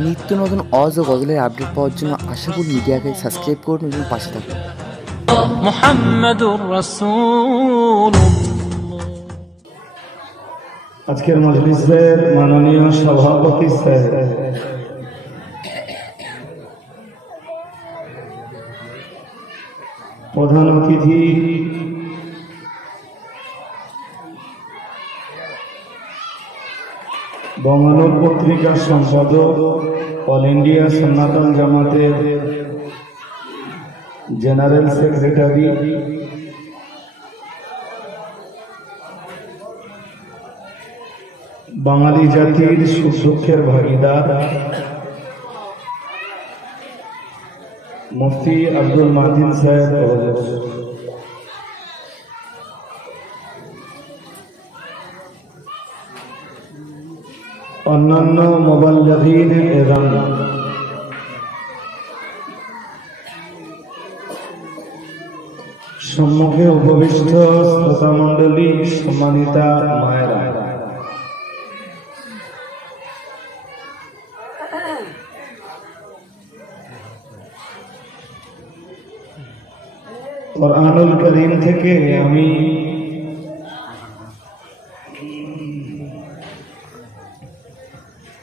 নিত্য নতুন অজ ও গজলের আপডেট পাওয়ার জন্য আশাপুর মিডিয়াকে সাবস্ক্রাইব করুন এবং পাশে থাকুন। মুহাম্মাদুর রাসূল। আজকের মজলিসের মাননীয় সভাপতি স্যার, প্রধান অতিথি বঙ্গানুর পত্রিকার সম্পাদক, অল ইন্ডিয়া সনাতন জামাতের জেনারেল সেক্রেটারি, বাঙালি জাতির সুখ দুঃখের ভাগিদার মুফতি আব্দুল মাতিন সাহেব, অন্যান্য মুবাল্লিগিন ইরাম, সম্মুখে উপবিষ্ট শ্রোতা মণ্ডলী, সম্মানিতা মায়েরা, কুরআনুল কারীম থেকে আমি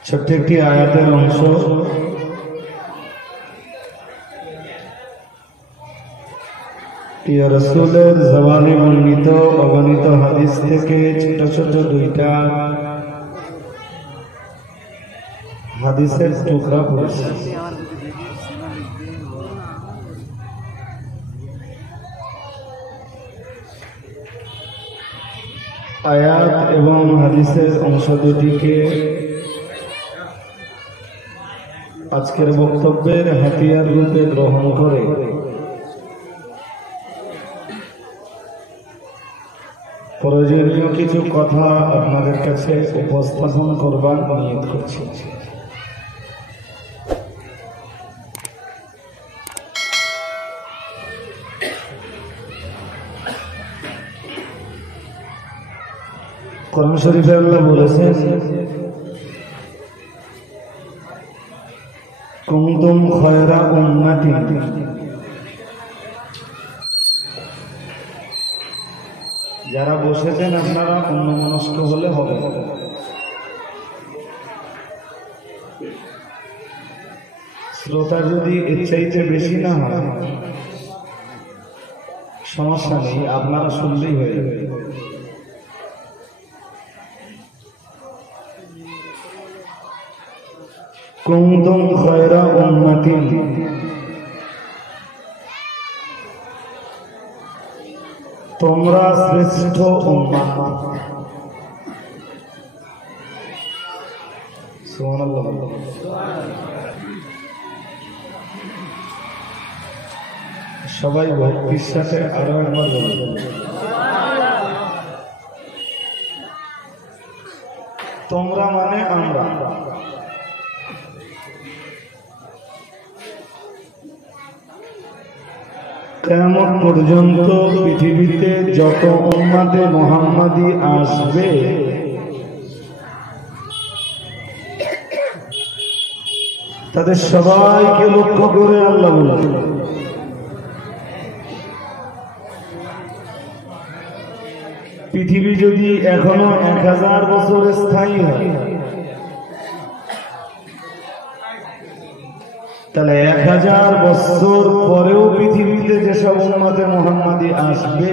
ছোট্ট একটি আয়াতের অংশ প্রিয় রাসূলের জবানে বর্ণিত অগণিত হাদিস থেকে ছোট ছোট দুইটা হাদিসের টুকরা পড়েছি। আয়াত এবং হাদিসের অংশ দুটিকে আজকের বক্তব্যের হাতিয়ার রূপে গ্রহণ করে প্রয়োজনীয় কিছু কথা আপনাদের কাছে উপস্থাপন করবার নিয়ত করছি। কোরআন শরীফে আল্লাহ বলেছেন, কুনতুম খায়রা উম্মাতিন, যারা বসেছেন আপনারা অন্যমনস্ক হলে হবে। শ্রোতা যদি এর চাইতে বেশি না হয় সমস্যা নেই, আপনারা শুনলেই হয়ে যাবে। কুনতুম খায়রা উম্মাতিন, তোমরা শ্রেষ্ঠ উম্মাহ। সুবহানাল্লাহ। সবাই ভক্তির সাথে আরো একবার বলুন, তোমরা মানে আমরা। কিয়ামত পর্যন্ত পৃথিবীতে যত উম্মতে মুহাম্মাদি আসবে তাদের সবাইকে লক্ষ্য করে আল্লাহ বলেন, পৃথিবী যদি এখনো 1000 বছর স্থায়ী হয় তাহলে 1000 বছর পরেও পৃথিবীতে যেসব উম্মতে মুহাম্মাদি আসবে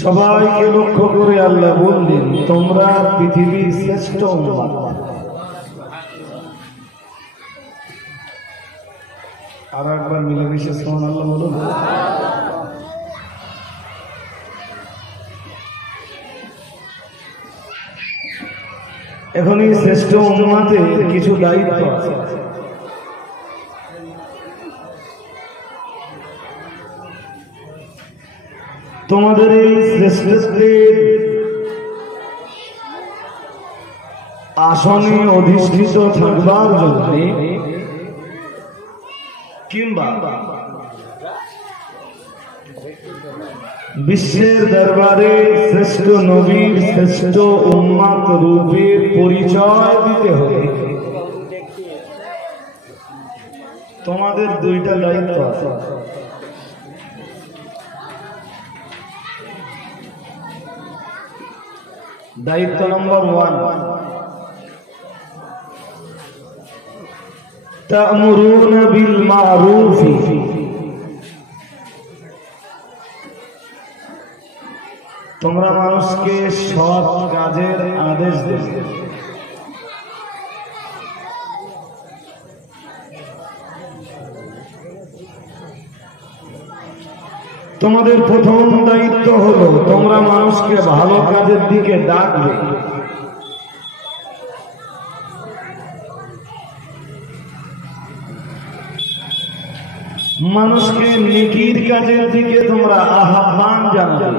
সবাইকে লক্ষ্য করে আল্লাহ বললেন, তোমরা পৃথিবীর শ্রেষ্ঠ উম্মত। আর একবার মিলেমিশে সুবহানাল্লাহ বলুন। এখন এই শ্রেষ্ঠ উম্মতের কিছু দায়িত্ব আছে। তোমাদের এই শ্রেষ্ঠত্বের আসনে অধিষ্ঠিত থাকবার জন্য কিংবা বিশ্বের দরবারে শ্রেষ্ঠ নবীর শ্রেষ্ঠ উম্মত রূপের পরিচয় দিতে হবে। তোমাদের দুইটা দায়িত্ব আছে। দায়িত্ব নম্বর 1, তা'মুরুনা বিল মা'রুফ, তোমরা মানুষকে সৎ কাজের আদেশ দেবে। তোমাদের প্রথম দায়িত্ব হলো তোমরা মানুষকে ভালো কাজের দিকে ডাকবে। মানুষকে নেকির কাজের দিকে তোমরা আহ্বান জানাবে।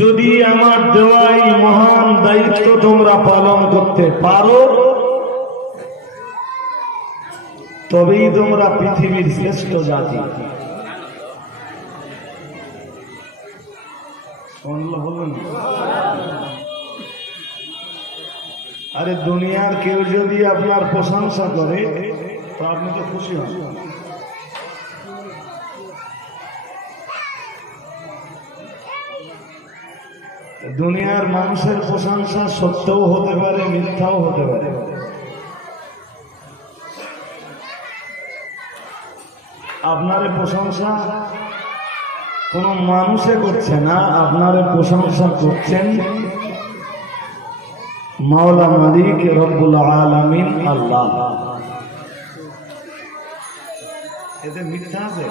যদি আমার দেওয়া এই মহান দায়িত্ব তোমরা পালন করতে পারো, তবেই তোমরা পৃথিবীর শ্রেষ্ঠ জাতি। আরে দুনিয়ার কেউ যদি আপনার প্রশংসা করে তো আপনি তো খুশি হন। দুনিয়ার মানুষের প্রশংসা সত্যও হতে পারে, মিথ্যাও হতে পারে। আপনার প্রশংসা কোন মানুষে করছে না, আপনার প্রশংসা করছেন মাওলা মালিক রব্বুল আলামিন আল্লাহ। এতে মিথ্যা আছে?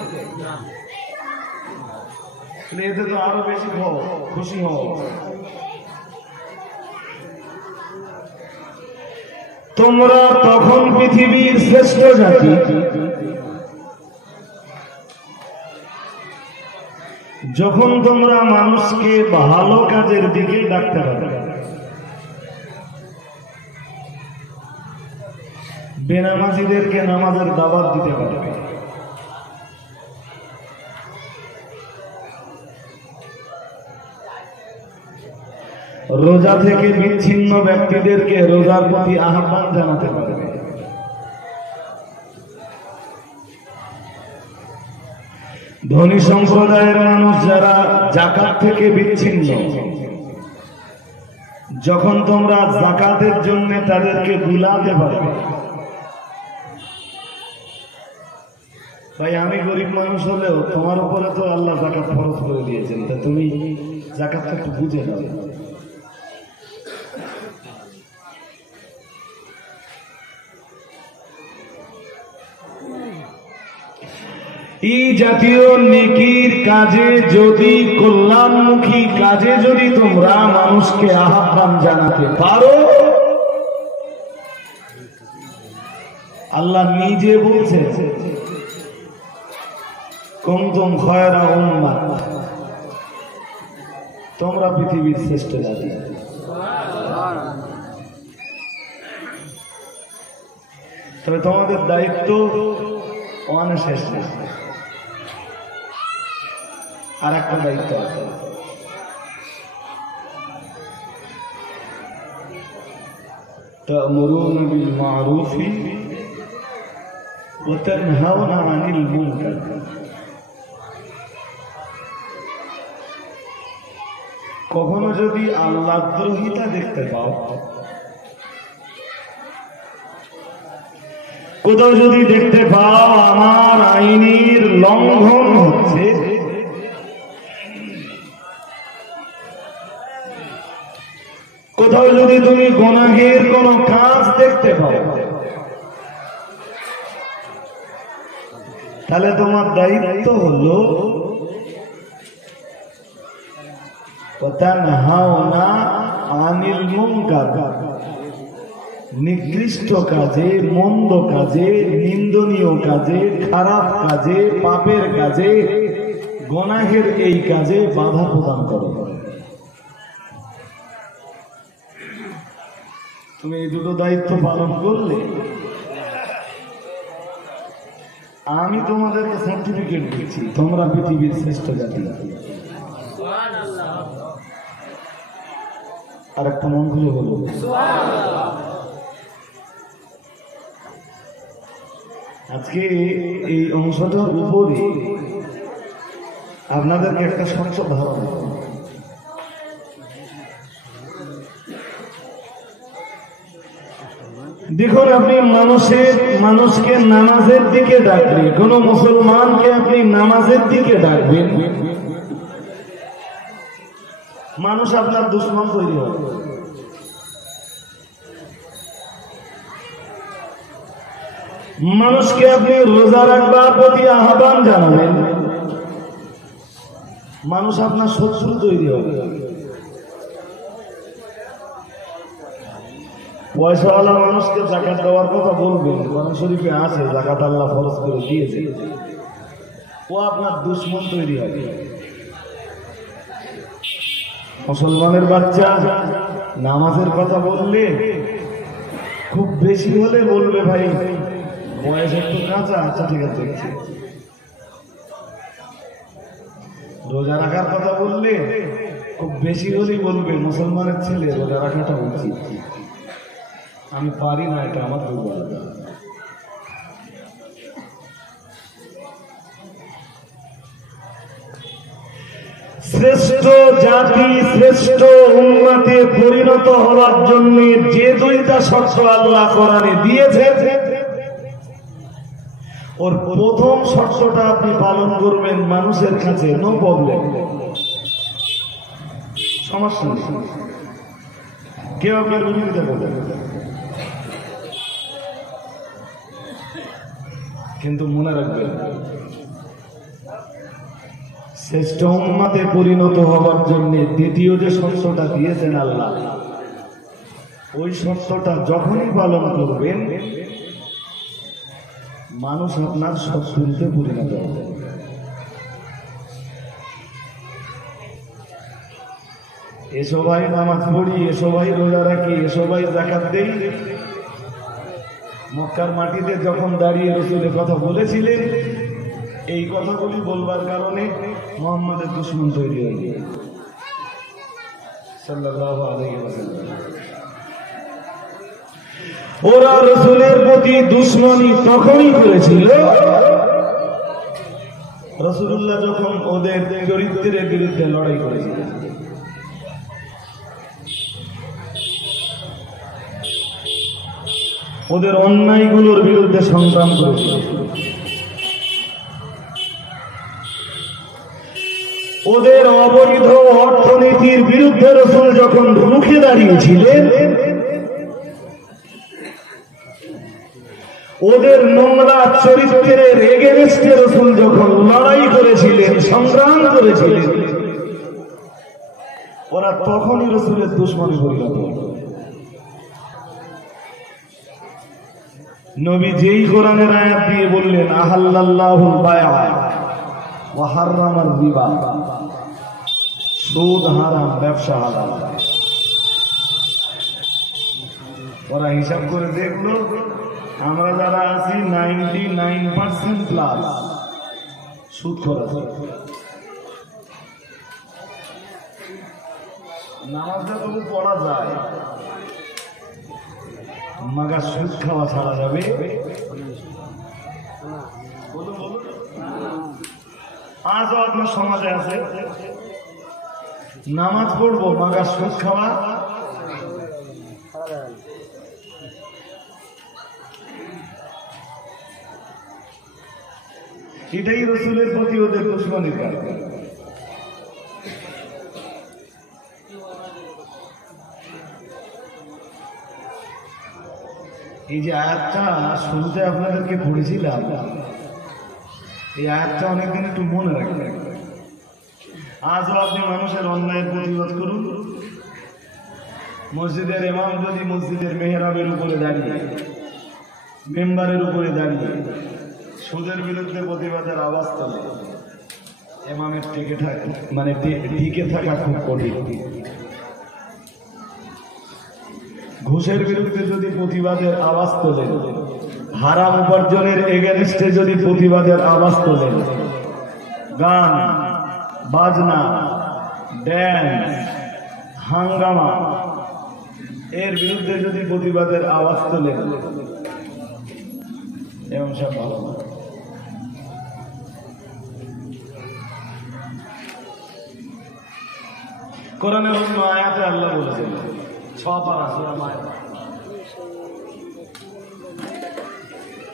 এতে তো আরো বেশি খুশি হও। তোমরা তখন পৃথিবীর শ্রেষ্ঠ জাতি যখন তোমরা মানুষকে ভালো কাজের দিকে ডাকতে পারবে। বেনামাজিদেরকে নামাজের দাওয়াত দিতে পারবে। রোজা থেকে বিচ্ছিন্ন ব্যক্তিদেরকে রোজার প্রতি আহ্বান জানাতে পারবে। ধনী সম্প্রদায়ের মানুষ যারা যাকাত থেকে বিচ্ছিন্ন, যখন তোমরা যাকাতের জন্য তাদেরকে বুলাতে পারবে। ভাই আমি গরিব মানুষ হলেও তোমার উপরে তো আল্লাহ যাকাত ফরজ করে দিয়েছেন, তা তুমি যাকাতটা একটু বুঝে নাও। এই জাতীয় নেকির কাজে যদি, কল্যাণমুখী কাজে যদি তোমরা মানুষকে আহ্বান জানাতে পারো, আল্লাহ নিজে বলছেন কুনতুম খায়রা উম্মাহ, তোমরা পৃথিবীর শ্রেষ্ঠ জাতি। তবে তোমাদের দায়িত্ব অনেক শেষ না, আর একটা দায়িত্ব আছে। তা'মুরুনা বিল মা'রুফ ওয়া তানহাউনা আনিল মুনকার, কখনো যদি আল্লাহদ্রোহিতা দেখতে পাও, কোথাও যদি দেখতে পাও আমার আইনের লঙ্ঘন হচ্ছে, কোথাও যদি তুমি গুনাহের কোন কাজ দেখতে পাও, তাহলে তোমার দায়িত্ব হলো তানহাউনা আনিল মুনকার, নিকৃষ্ট কাজে, মন্দ কাজে, নিন্দনীয় কাজে, খারাপ কাজে, পাপের কাজে, গুনাহের এই কাজে বাধা প্রদান করো। তুমি এই দুটো দায়িত্ব পালন করলে আমি তোমাদেরকে সার্টিফিকেট দিচ্ছি তোমরা পৃথিবীর শ্রেষ্ঠ জাতি। আর একটা মন খুলে বলো, আজকে এই অংশটার উপরে আপনাদেরকে একটা স্বচ্ছ ধারণা, দেখুন আপনি মানুষকে নামাজের দিকে ডাকবেন, কোন মুসলমানকে আপনি নামাজের দিকে ডাকবেন, মানুষ আপনার দুশ্মন তৈরি হবে। মানুষকে আপনি রোজা রাখবার প্রতি আহ্বান জানাবেন, মানুষ আপনার শত্রু তৈরি হবে। পয়সাওয়ালা মানুষকে যাকাত দেওয়ার কথা বলবেন, কোরআন শরীফে আছে যাকাত আল্লাহ ফরজ করে দিয়েছে, ও আপনার দুশ্মন তৈরি হবে। মুসলমানের বাচ্চা নামাজের কথা বললে খুব বেশি হলে বলবে ভাই বয়স একটু কাঁচা, আচ্ছা ঠিক আছে দেখছি। রোজা রাখার কথা বললে খুব বেশি হলেই বলবে মুসলমানের ছেলে রোজা রাখাটা উচিত, আমি পারি না, এটা আমার দুর্বলতা। শ্রেষ্ঠ জাতি শ্রেষ্ঠ উম্মতে পরিণত হওয়ার জন্য যে দুইটা শর্ত আল্লাহ কোরআনে দিয়েছে, ওর প্রথম শর্তটা আপনি পালন করবেন মানুষের কাছে, নো প্রবলেম, সমস্যা নেই, কেউ আপনার বিরোধিতা করবে, কিন্তু মনে রাখবেন শ্রেষ্ঠ উম্মতে পরিণত হওয়ার জন্য দ্বিতীয় যে শর্তটা দিয়েছেন আল্লাহ, ওই শর্তটা যখনই পালন করবেন মানুষ আপনার শত্রুতে পরিণত হবে। এসো ভাই নামাজ পড়ি, এসো ভাই রোজা রাখি, এসো ভাই যাকাত দেই, মক্কার মাটিতে যখন দাঁড়িয়ে রাসূলের কথা বলেছিলেন, এই কথাগুলি বলবার কারণে মুহাম্মাদের দুশমন তৈরি হয়ে গিয়ে সাল্লাল্লাহু আলাইহি ওয়াসাল্লাম, ওরা রাসূলের প্রতি দুশমনী তখনই করেছিল রাসূলুল্লাহ যখন ওদের চরিত্রের বিরুদ্ধে লড়াই করেছিলেন। ওদের অন্যায়গুলোর বিরুদ্ধে সংগ্রাম করেছিল, ওদের অবৈধ অর্থনীতির বিরুদ্ধে রাসূল যখন রুখে দাঁড়িয়েছিলেন, ওদের নোংরা চরিত্রের এগেনস্টে রাসূল যখন লড়াই করেছিলেন, সংগ্রাম করেছিলেন, ওরা তখনই রাসূলের দুশমনে পরিণত হল। নবী যেই কোরআনের আয়াত দিয়ে বললেন আহাল্লাল্লাহুল বায়আ ওয়া হাররামার রিবা, সুদ হারাম, ব্যবসা হারাম, ওরা হিসাব করে দেখলো আমরা যারা আছি 99% প্লাস সুদ খোর আছে। নামাজটা তবু পড়া যায়, মাগা সুদ খাওয়া ছাড়া যাবে? আজও আপনার সমাজে আছে নামাজ পড়বো মাগা সুদ খাওয়া, এটাই রাসূলের প্রতি ওদের দুশমনীর কারণ। এই যে আয়াতটা শুরুতে আপনাদেরকে পড়েছিলাম, এই আয়াতটা অনেকদিন একটু মনে রাখবেন। আজও আপনি মানুষের অন্যায়ের প্রতিবাদ করুন, মসজিদের ইমাম যদি মসজিদের মেহরাবের উপরে দাঁড়িয়ে, মেম্বারের উপরে দাঁড়িয়ে সুদের বিরুদ্ধে প্রতিবাদের আওয়াজ তোলে, ইমামের টিকে থাকা খুব কঠিন। ঘুষের বিরুদ্ধে যদি প্রতিবাদের আওয়াজ তোলে, হারাম উপার্জনের এগেনস্টে যদি প্রতিবাদের আওয়াজ তোলেন, গান বাজনা ড্যান্স হাঙ্গামা এর বিরুদ্ধে যদি প্রতিবাদের আওয়াজ তোলেন, এমন সব ভালো না। কোরআনের অন্য আয়াতে আল্লাহ বলেছেন 6 পারা সূরা মায়েদা,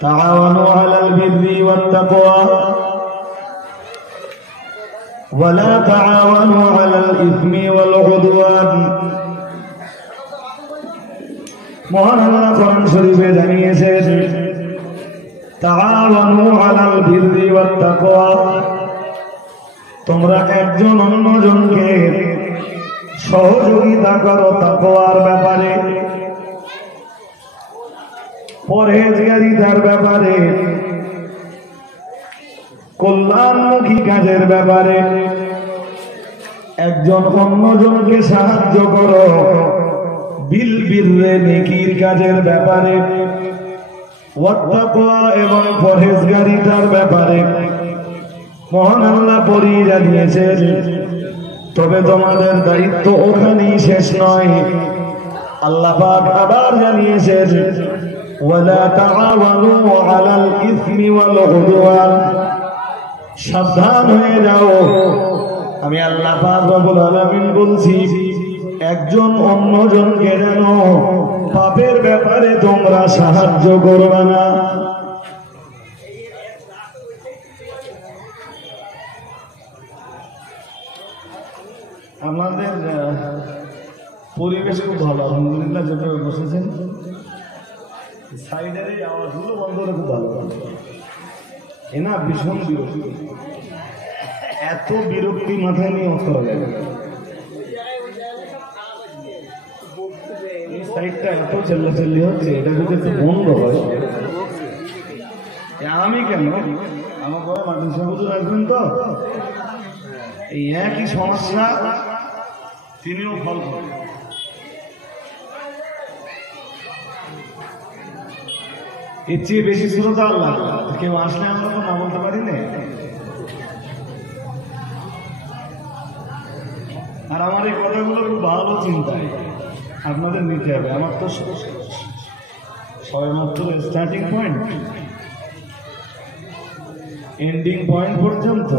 তাআওয়ানু আলাল বিররি ওয়াত তাকওয়া ওয়া লা তাআওয়ানু আলাল ইসমি ওয়াল উদওয়ান। মহান আল্লাহ কোরআন শরীফে জানিয়েছেন তাআওয়ানু আলাল বিররি ওয়াত তাকওয়া, তোমরা একজন অন্যজনকে সহযোগিতা করো তাকওয়ার ব্যাপারে, পরহেজগারিতার ব্যাপারে, কল্যাণমুখী কাজের ব্যাপারে। একজন অন্যজনকে সাহায্য করো বিল বিররে নেকির কাজের ব্যাপারে, ওয়াত তাকওয়া এবং পরহেজগারিতার ব্যাপারে। মহান আল্লাহ পরিয়ে জানিয়েছেন তবে তোমাদের দায়িত্ব ওখানেই শেষ নয়। আল্লাহ পাক আবার জানিয়েছেন ওয়ালা তাআওয়ানু আলাল ইসমি ওয়াল উদওয়ান, সাবধান হয়ে যাও। আমি আল্লাহ পাক রব্বুল আলামিন বলছি একজন অন্যজনকে যেন পাপের ব্যাপারে তোমরা সাহায্য করবে না। আমাদের পরিবেশ খুব ভালো, আলহামদুলিল্লাহ। যেভাবে বসেছেন সাইডের এই আওয়াজগুলো বন্ধ হলে খুব ভালো। এনা ভীষণ বিরক্তি, এত বিরক্তি মাথায় নিয়ে করা যাবে। এই সাইডটা এত চেল্লাচেল্লি হচ্ছে, এটা যদি একটু বন্ধ হয়। আমি কেন, আমার ঘরে মাটি সবুজ আসবেন তো, এই একই সমস্যা তিনিও ফল করেন। এর চেয়ে বেশি শ্রোতা আল্লাহ, কেউ আসলে আমরা তো না বলতে পারি না। আর আমার এই কথাগুলো খুব ভালো চিন্তায় আপনাদের নিতে হবে। আমার তো সবেমাত্র স্টার্টিং পয়েন্ট, এন্ডিং পয়েন্ট পর্যন্ত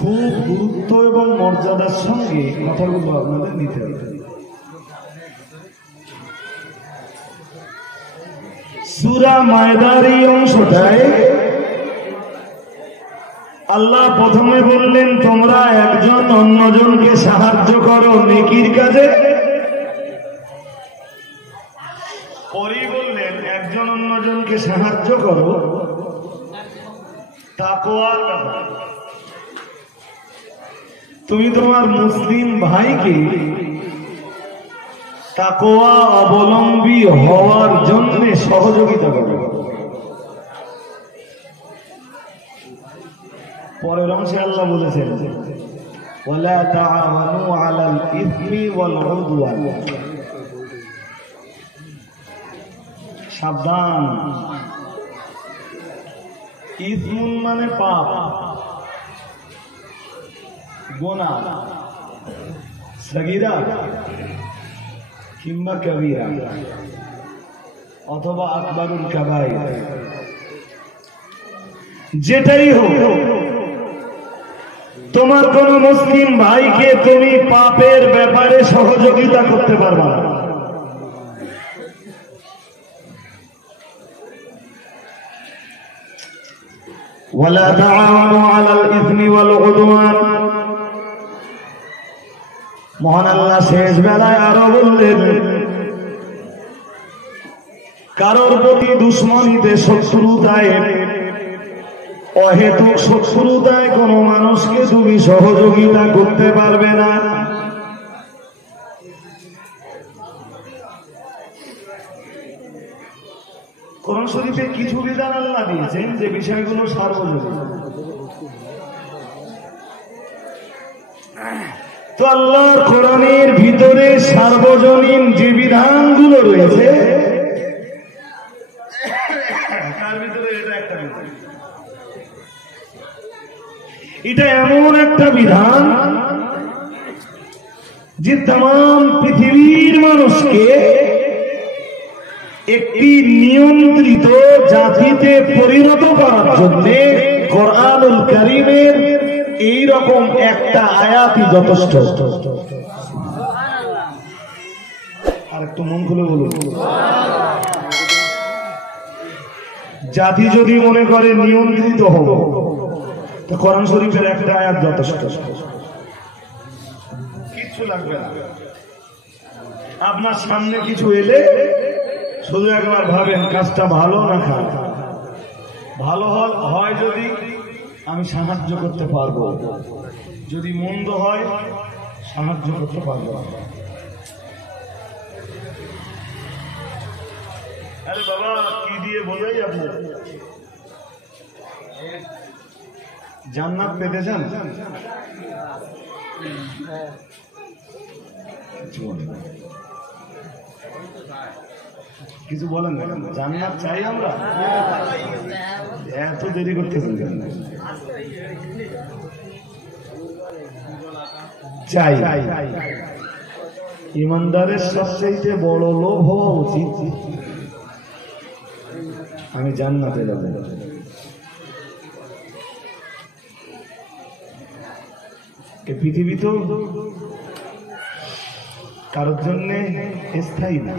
খুব গুরুত্ব এবং মর্যাদার সঙ্গে কথাগুলো আপনাদের নিতে হবে। সূরা মায়েদার এই অংশটায় আল্লাহ প্রথমে বললেন তোমরা একজন অন্যজনকে সাহায্য করো নেকির কাজে, পরেই বললেন একজন অন্যজনকে সাহায্য করো তাকওয়ার ব্যাপারে। তুমি তোমার মুসলিম ভাইকে তাকওয়া অবলম্বী হওয়ার জন্য সহযোগিতা করবে। পরের অংশে আল্লাহ বলেছেন ওয়ালা তাআওয়ানু আলাল ইসমি ওয়াল উদওয়ান, সাবধান। ইসমুন মানে পাপ, গুনাহ, সগীরা কিংবা কবিরা অথবা আকবারুল কাবাইর, যেটাই হোক, তোমার কোন মুসলিম ভাইকে তুমি পাপের ব্যাপারে সহযোগিতা করতে পারবা না। ওয়ালা তাআওয়ানু আলাল ইসমি ওয়াল উদওয়ান। মহান আল্লাহ শেষ বেলায় আরো বললেন কারোর প্রতি দুশ্মনীতে, শত্রুতায়, অহেতুক শত্রুতায় কোন মানুষকে তুমি সহযোগিতা করতে পারবে না। কোরআন শরীফে কিছু বিধান আল্লাহ দিয়েছেন যে বিষয়গুলো সার্বজনীন। তো আল্লাহর কোরআনের ভিতরে সার্বজনীন যে বিধানগুলো রয়েছে এটা এমন একটা বিধান যে तमाम পৃথিবীর মানুষকে একটি নিয়ন্ত্রিত জাতিতে পরিণত করার জন্য কোরআনুল কারীমের এই রকম একটা আয়াতই যথেষ্ট। আর একটু মন খুলে বলুন, জাতি যদি মনে করে নিয়ন্ত্রিত হব তো কোরআন শরীফের একটা আয়াত যথেষ্ট, কিচ্ছু লাগবে না। আপনার সামনে কিছু এলে শুধু একবার ভাবেন কাজটা ভালো না খারাপ। ভালো হয় যদি আমি সাহায্য করতে পারবো, যদি মন্দ হয় সাহায্য করতে পারবো। আরে বাবা কি দিয়ে বোঝাই আপনার জান্নাত পেতে চান? কিছু বলেন না, জান্নাত চাই আমরা? এত দেরি করতেছেন কেন? চাই। ইমানদারের সবচেয়ে বড় লোভ হওয়া উচিত আমি জান্নাতে যাব। এই পৃথিবী তো কারোর জন্য স্থায়ী না,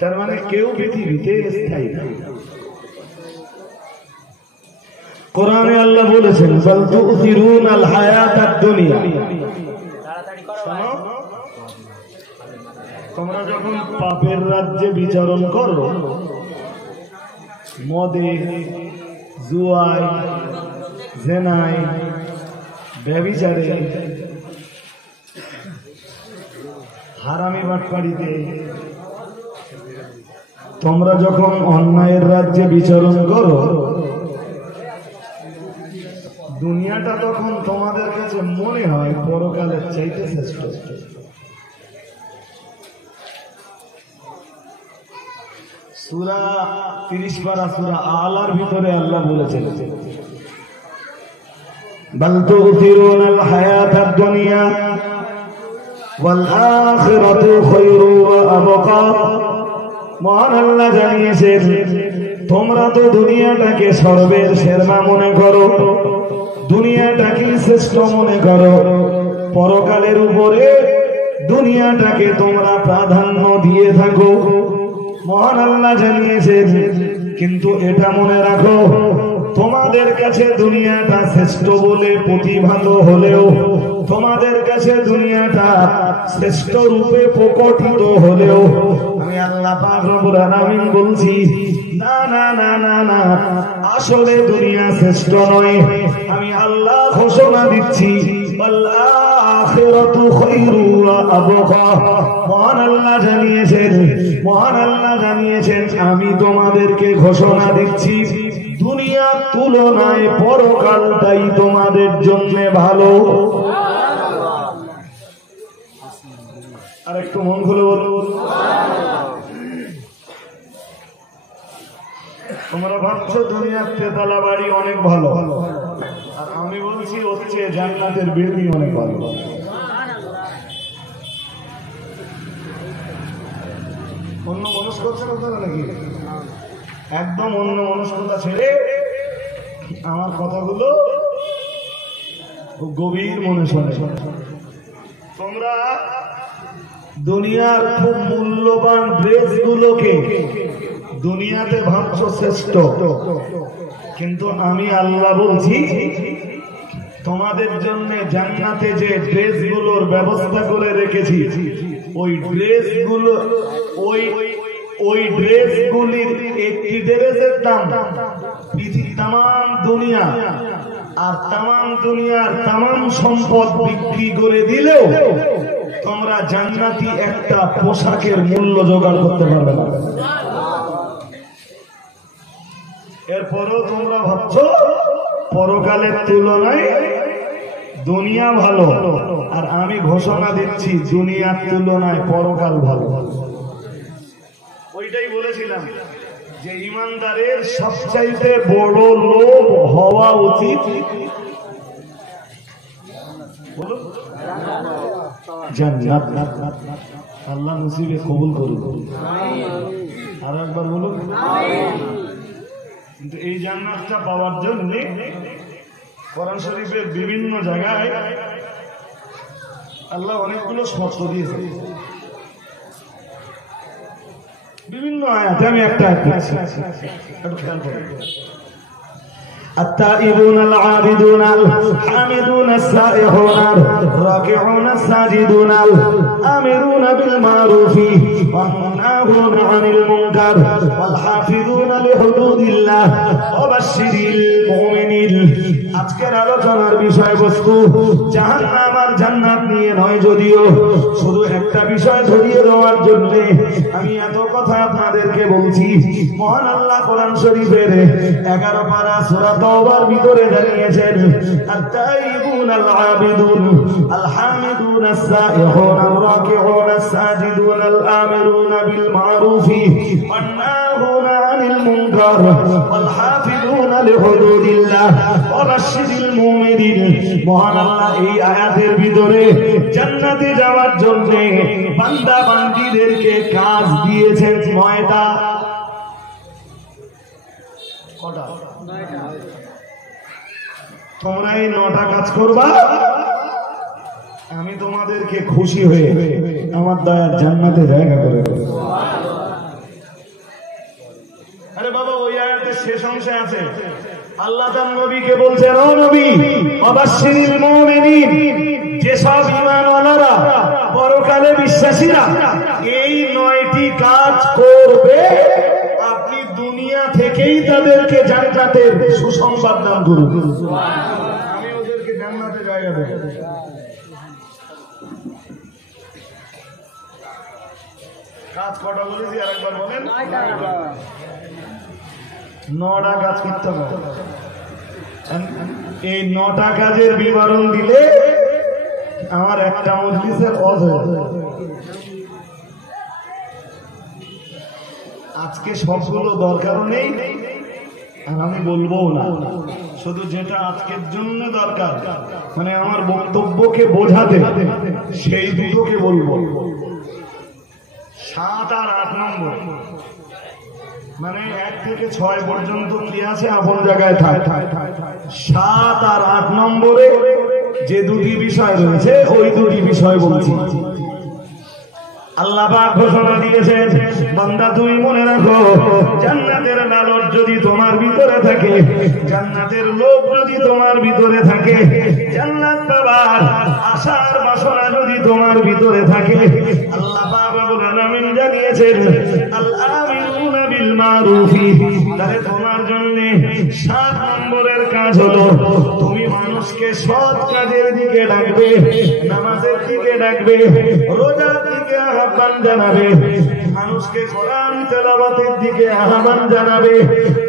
তার মানে কেউ পৃথিবীতে স্থায়ী না। কোরআনে আল্লাহ বলেছেন বাল তুসিরুনাল হায়াতাদ দুনিয়া। তোমরা যখন পাপের রাজ্যে বিচরণ করো, মদে, জুয়ায়, জেনায়, ব্যভিচারে, হারামি বাটপাড়িতে, তোমরা যখন অন্যায়ের রাজ্যে বিচরণ করো, দুনিয়াটা তখন তোমাদের কাছে মনে হয় পরকালের চাইতে শ্রেষ্ঠ। সূরা 30 পারা সূরা আলার ভিতরে আল্লাহ বলেছেন বাল তুসিরুনাল হায়াতাদ দুনিয়া ওয়াল আখিরাতু খায়রু ওয়া আবকা। মহান আল্লাহ জানিয়েছেন তোমরা তো দুনিয়াটাকে সর্বের সেরা মনে করো, দুনিয়াটাকে শ্রেষ্ঠ মনে করো, পরকালের উপরে দুনিয়াটাকে তোমরা প্রাধান্য দিয়ে থাকো। মহান আল্লাহ জানিয়েছেন কিন্তু এটা মনে রাখো তোমাদের কাছে দুনিয়াটা শ্রেষ্ঠ বলে প্রতিভাত হলেও, তোমাদের কাছে দুনিয়াটা শ্রেষ্ঠ রূপে প্রকটিত হলেও আমি আল্লাহ পাক রব্বুল আলামিন বলছি না না না না না, আসলে দুনিয়া শ্রেষ্ঠ নয়। আমি আল্লাহ ঘোষণা দিচ্ছি আল আখিরাতু খায়রু ওয়া আবকা। মহান আল্লাহ জানিয়েছেন, মহান আল্লাহ জানিয়েছেন আমি তোমাদেরকে ঘোষণা দিচ্ছি দুনিয়ার তুলনায় পরকালটাই তোমাদের জন্য ভালো। আর একটু মন খুলে বলুন, তোমরা ভাবছো দুনিয়ার তেতলা বাড়ি অনেক ভালো, আর আমি বলছি হচ্ছে জান্নাতের বিল্ডিং অনেক ভালো। অন্য মানুষ করছে আপনারা নাকি? একদম অন্য মনস্কতা ছেড়ে আমার কথাগুলো গভীর মনে শোনে। তোমরা দুনিয়ার খুব মূল্যবান ড্রেস গুলোকে দুনিয়াতে ভাবছো শ্রেষ্ঠ, কিন্তু আমি আল্লাহ বলছি তোমাদের জন্য জান্নাতে যে ড্রেস গুলোর ব্যবস্থা করে রেখেছি, ওই ড্রেস গুলো ওই ড্রেস গুলির একটি ড্রেসের দাম তামাম দুনিয়া আর তামাম দুনিয়ার তামাম সম্পদ বিক্রি করে দিলেও তোমরা জান্নাতি একটা পোশাকের মূল্য জোগাড় করতে পারবে না। এরপরেও তোমরা ভাবছো পরকালের তুলনায় দুনিয়া ভালো, আর আমি ঘোষণা দিচ্ছি দুনিয়ার তুলনায় পরকাল ভালো। ওইটাই বলেছিলাম যে ইমানদারের সবচাইতে বড় লোভ হওয়া উচিত জান্নাত। আল্লাহ নসিবে কবুল করুন। আর একবার বলুন। কিন্তু এই জান্নাতটা পাওয়ার জন্য কোরআন শরীফের বিভিন্ন জায়গায় আল্লাহ অনেকগুলো শর্ত দিয়েছে, বিভিন্ন আয়াতে। আমি একটা খেয়াল করি। التائبون العابدون الحامدون السائحون الراكعون الساجدون الآمرون بالمعروف والناهون عن المنكر والحافظون لحدود الله وبشر المؤمنين। আজকের আলোচনার বিষয়বস্তু জাহান্নাম আর জান্নাত নিয়ে নয়, যদিও শুধু একটা বিষয় ধরিয়ে দেওয়ার জন্য আমি এত কথা আপনাদেরকে বলছি। মহান আল্লাহ কোরআন শরীফের 11 পারা সূরা তাওবার ভিতরে জানিয়েছেন, আত-তাইবুন আল-আবিদুন আল-হামিদুন আস-সাইহুন আর-রাকিউন আস-সাজিদুন আল-আমিরুন বিল মারুফি ওয়ান-নাহুন আনিল মুনকার ওয়াল-হাফিজুন লিহুদুদিল্লাহ ওয়া বাশশিরিল মুমিনিন। মহান আল্লাহ এই আয়াতের ভিতরে জান্নাতে যাওয়ার জন্য বান্দা বান্দীদেরকে কাজ দিয়েছেন 9টা। কটা? তোমরা এই 9টা কাজ করবা, আমি তোমাদেরকে খুশি হয়ে আমার দয়ার জান্নাতে জায়গা করে দেব। আরে বাবা, ওই আয়াতের শেষ অংশে আছে আল্লাহ তার নবীকে বলছেন, ও নবী, অবাশশিরিল মুমিনিন, যেসব ঈমানওয়ালারা পরকালে বিশ্বাসীরা এই 9টি কাজ করবে, আপনি দুনিয়া থেকেই তাদেরকে জান্নাতের সুসংবাদ দান করুন। আমি ওদেরকে জান্নাতে জায়গা দেব। কাজ কটা বলেছি আরেকবার বলেন। 9টা কাজ করতে হবে। এই 9টা কাজের বিবরণ দিলে আমার একটা মজলিসের অজ হয়ে যাবে। আজকে সবগুলো দরকারও নেই, আর আমি বলবো না। শুধু যেটা আজকের জন্য দরকার, মানে আমার বক্তব্যকে বোঝাতে, সেই দুটোকে বলবো। 7 আর 8 নম্বর, মানে 1 থেকে 6 পর্যন্ত কি আছে আপন জায়গায় থাক। 7 আর 8 নম্বরে যে দুটি বিষয় রয়েছে, ওই দুটি বিষয় বলছি। আল্লাহ পাক ঘোষণা দিয়েছেন, বান্দা তুমি মনে রাখো, জান্নাতের লালন যদি তোমার ভিতরে থাকে, জান্নাতের লোভ যদি তোমার ভিতরে থাকে, জান্নাত পাবার আশার বাসনা যদি তোমার ভিতরে থাকে, আল্লাহ পাক রব্বুল আলামিন জানিয়েছেন, আল আমিরুনা বিল মারুফি, তাহলে তোমার জন্য 7 নম্বরের কাজ হলো তুমি মানুষকে সৎ কাজের দিকে ডাকবে, নামাজের দিকে ডাকবে, রোজার দিকে আহ্বান জানাবে, মানুষকে কোরআন তেলাওয়াতের দিকে আহ্বান জানাবে,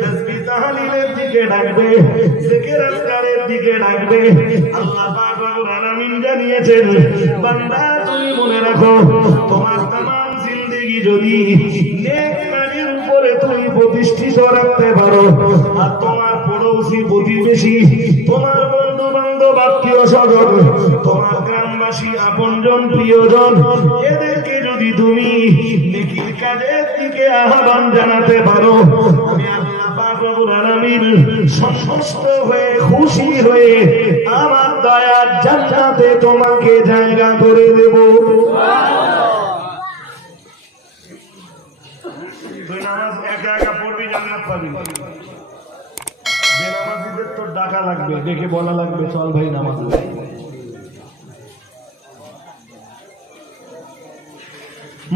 তাসবিহ তাহলিলের দিকে ডাকবে, জিকির আজকারের দিকে ডাকবে। আল্লাহ পাক রব্বুল আলামিন জানিয়েছেন, বান্দা তুমি মনে রাখো, তোমার तमाम জিন্দেগি যদি নেক কাজের উপরে তুমি প্রতিষ্ঠিত রাখতে পারো, আর তোমার পড়োশি প্রতিবেশী, তোমার বন্ধু বান্ধব, আত্মীয় স্বজন, তোমার গ্রামবাসী, আপনজন, প্রিয়জন, এদেরকে যদি তুমি নেকির কাজের দিকে আহ্বান জানাতে পারো, আমি আল্লাহ পাক রব্বুল আলামিন সন্তুষ্ট হয়ে, খুশি হয়ে আমার দয়ার জান্নাতে তোমাকে জায়গা করে দেব। তুই নামাজ একা একা পড়বি, জান্নাত পাবি। বেনামাজিদের তোর ডাকা লাগবে, ডেকে বলা লাগবে, চল ভাই নামাজ পড়ি।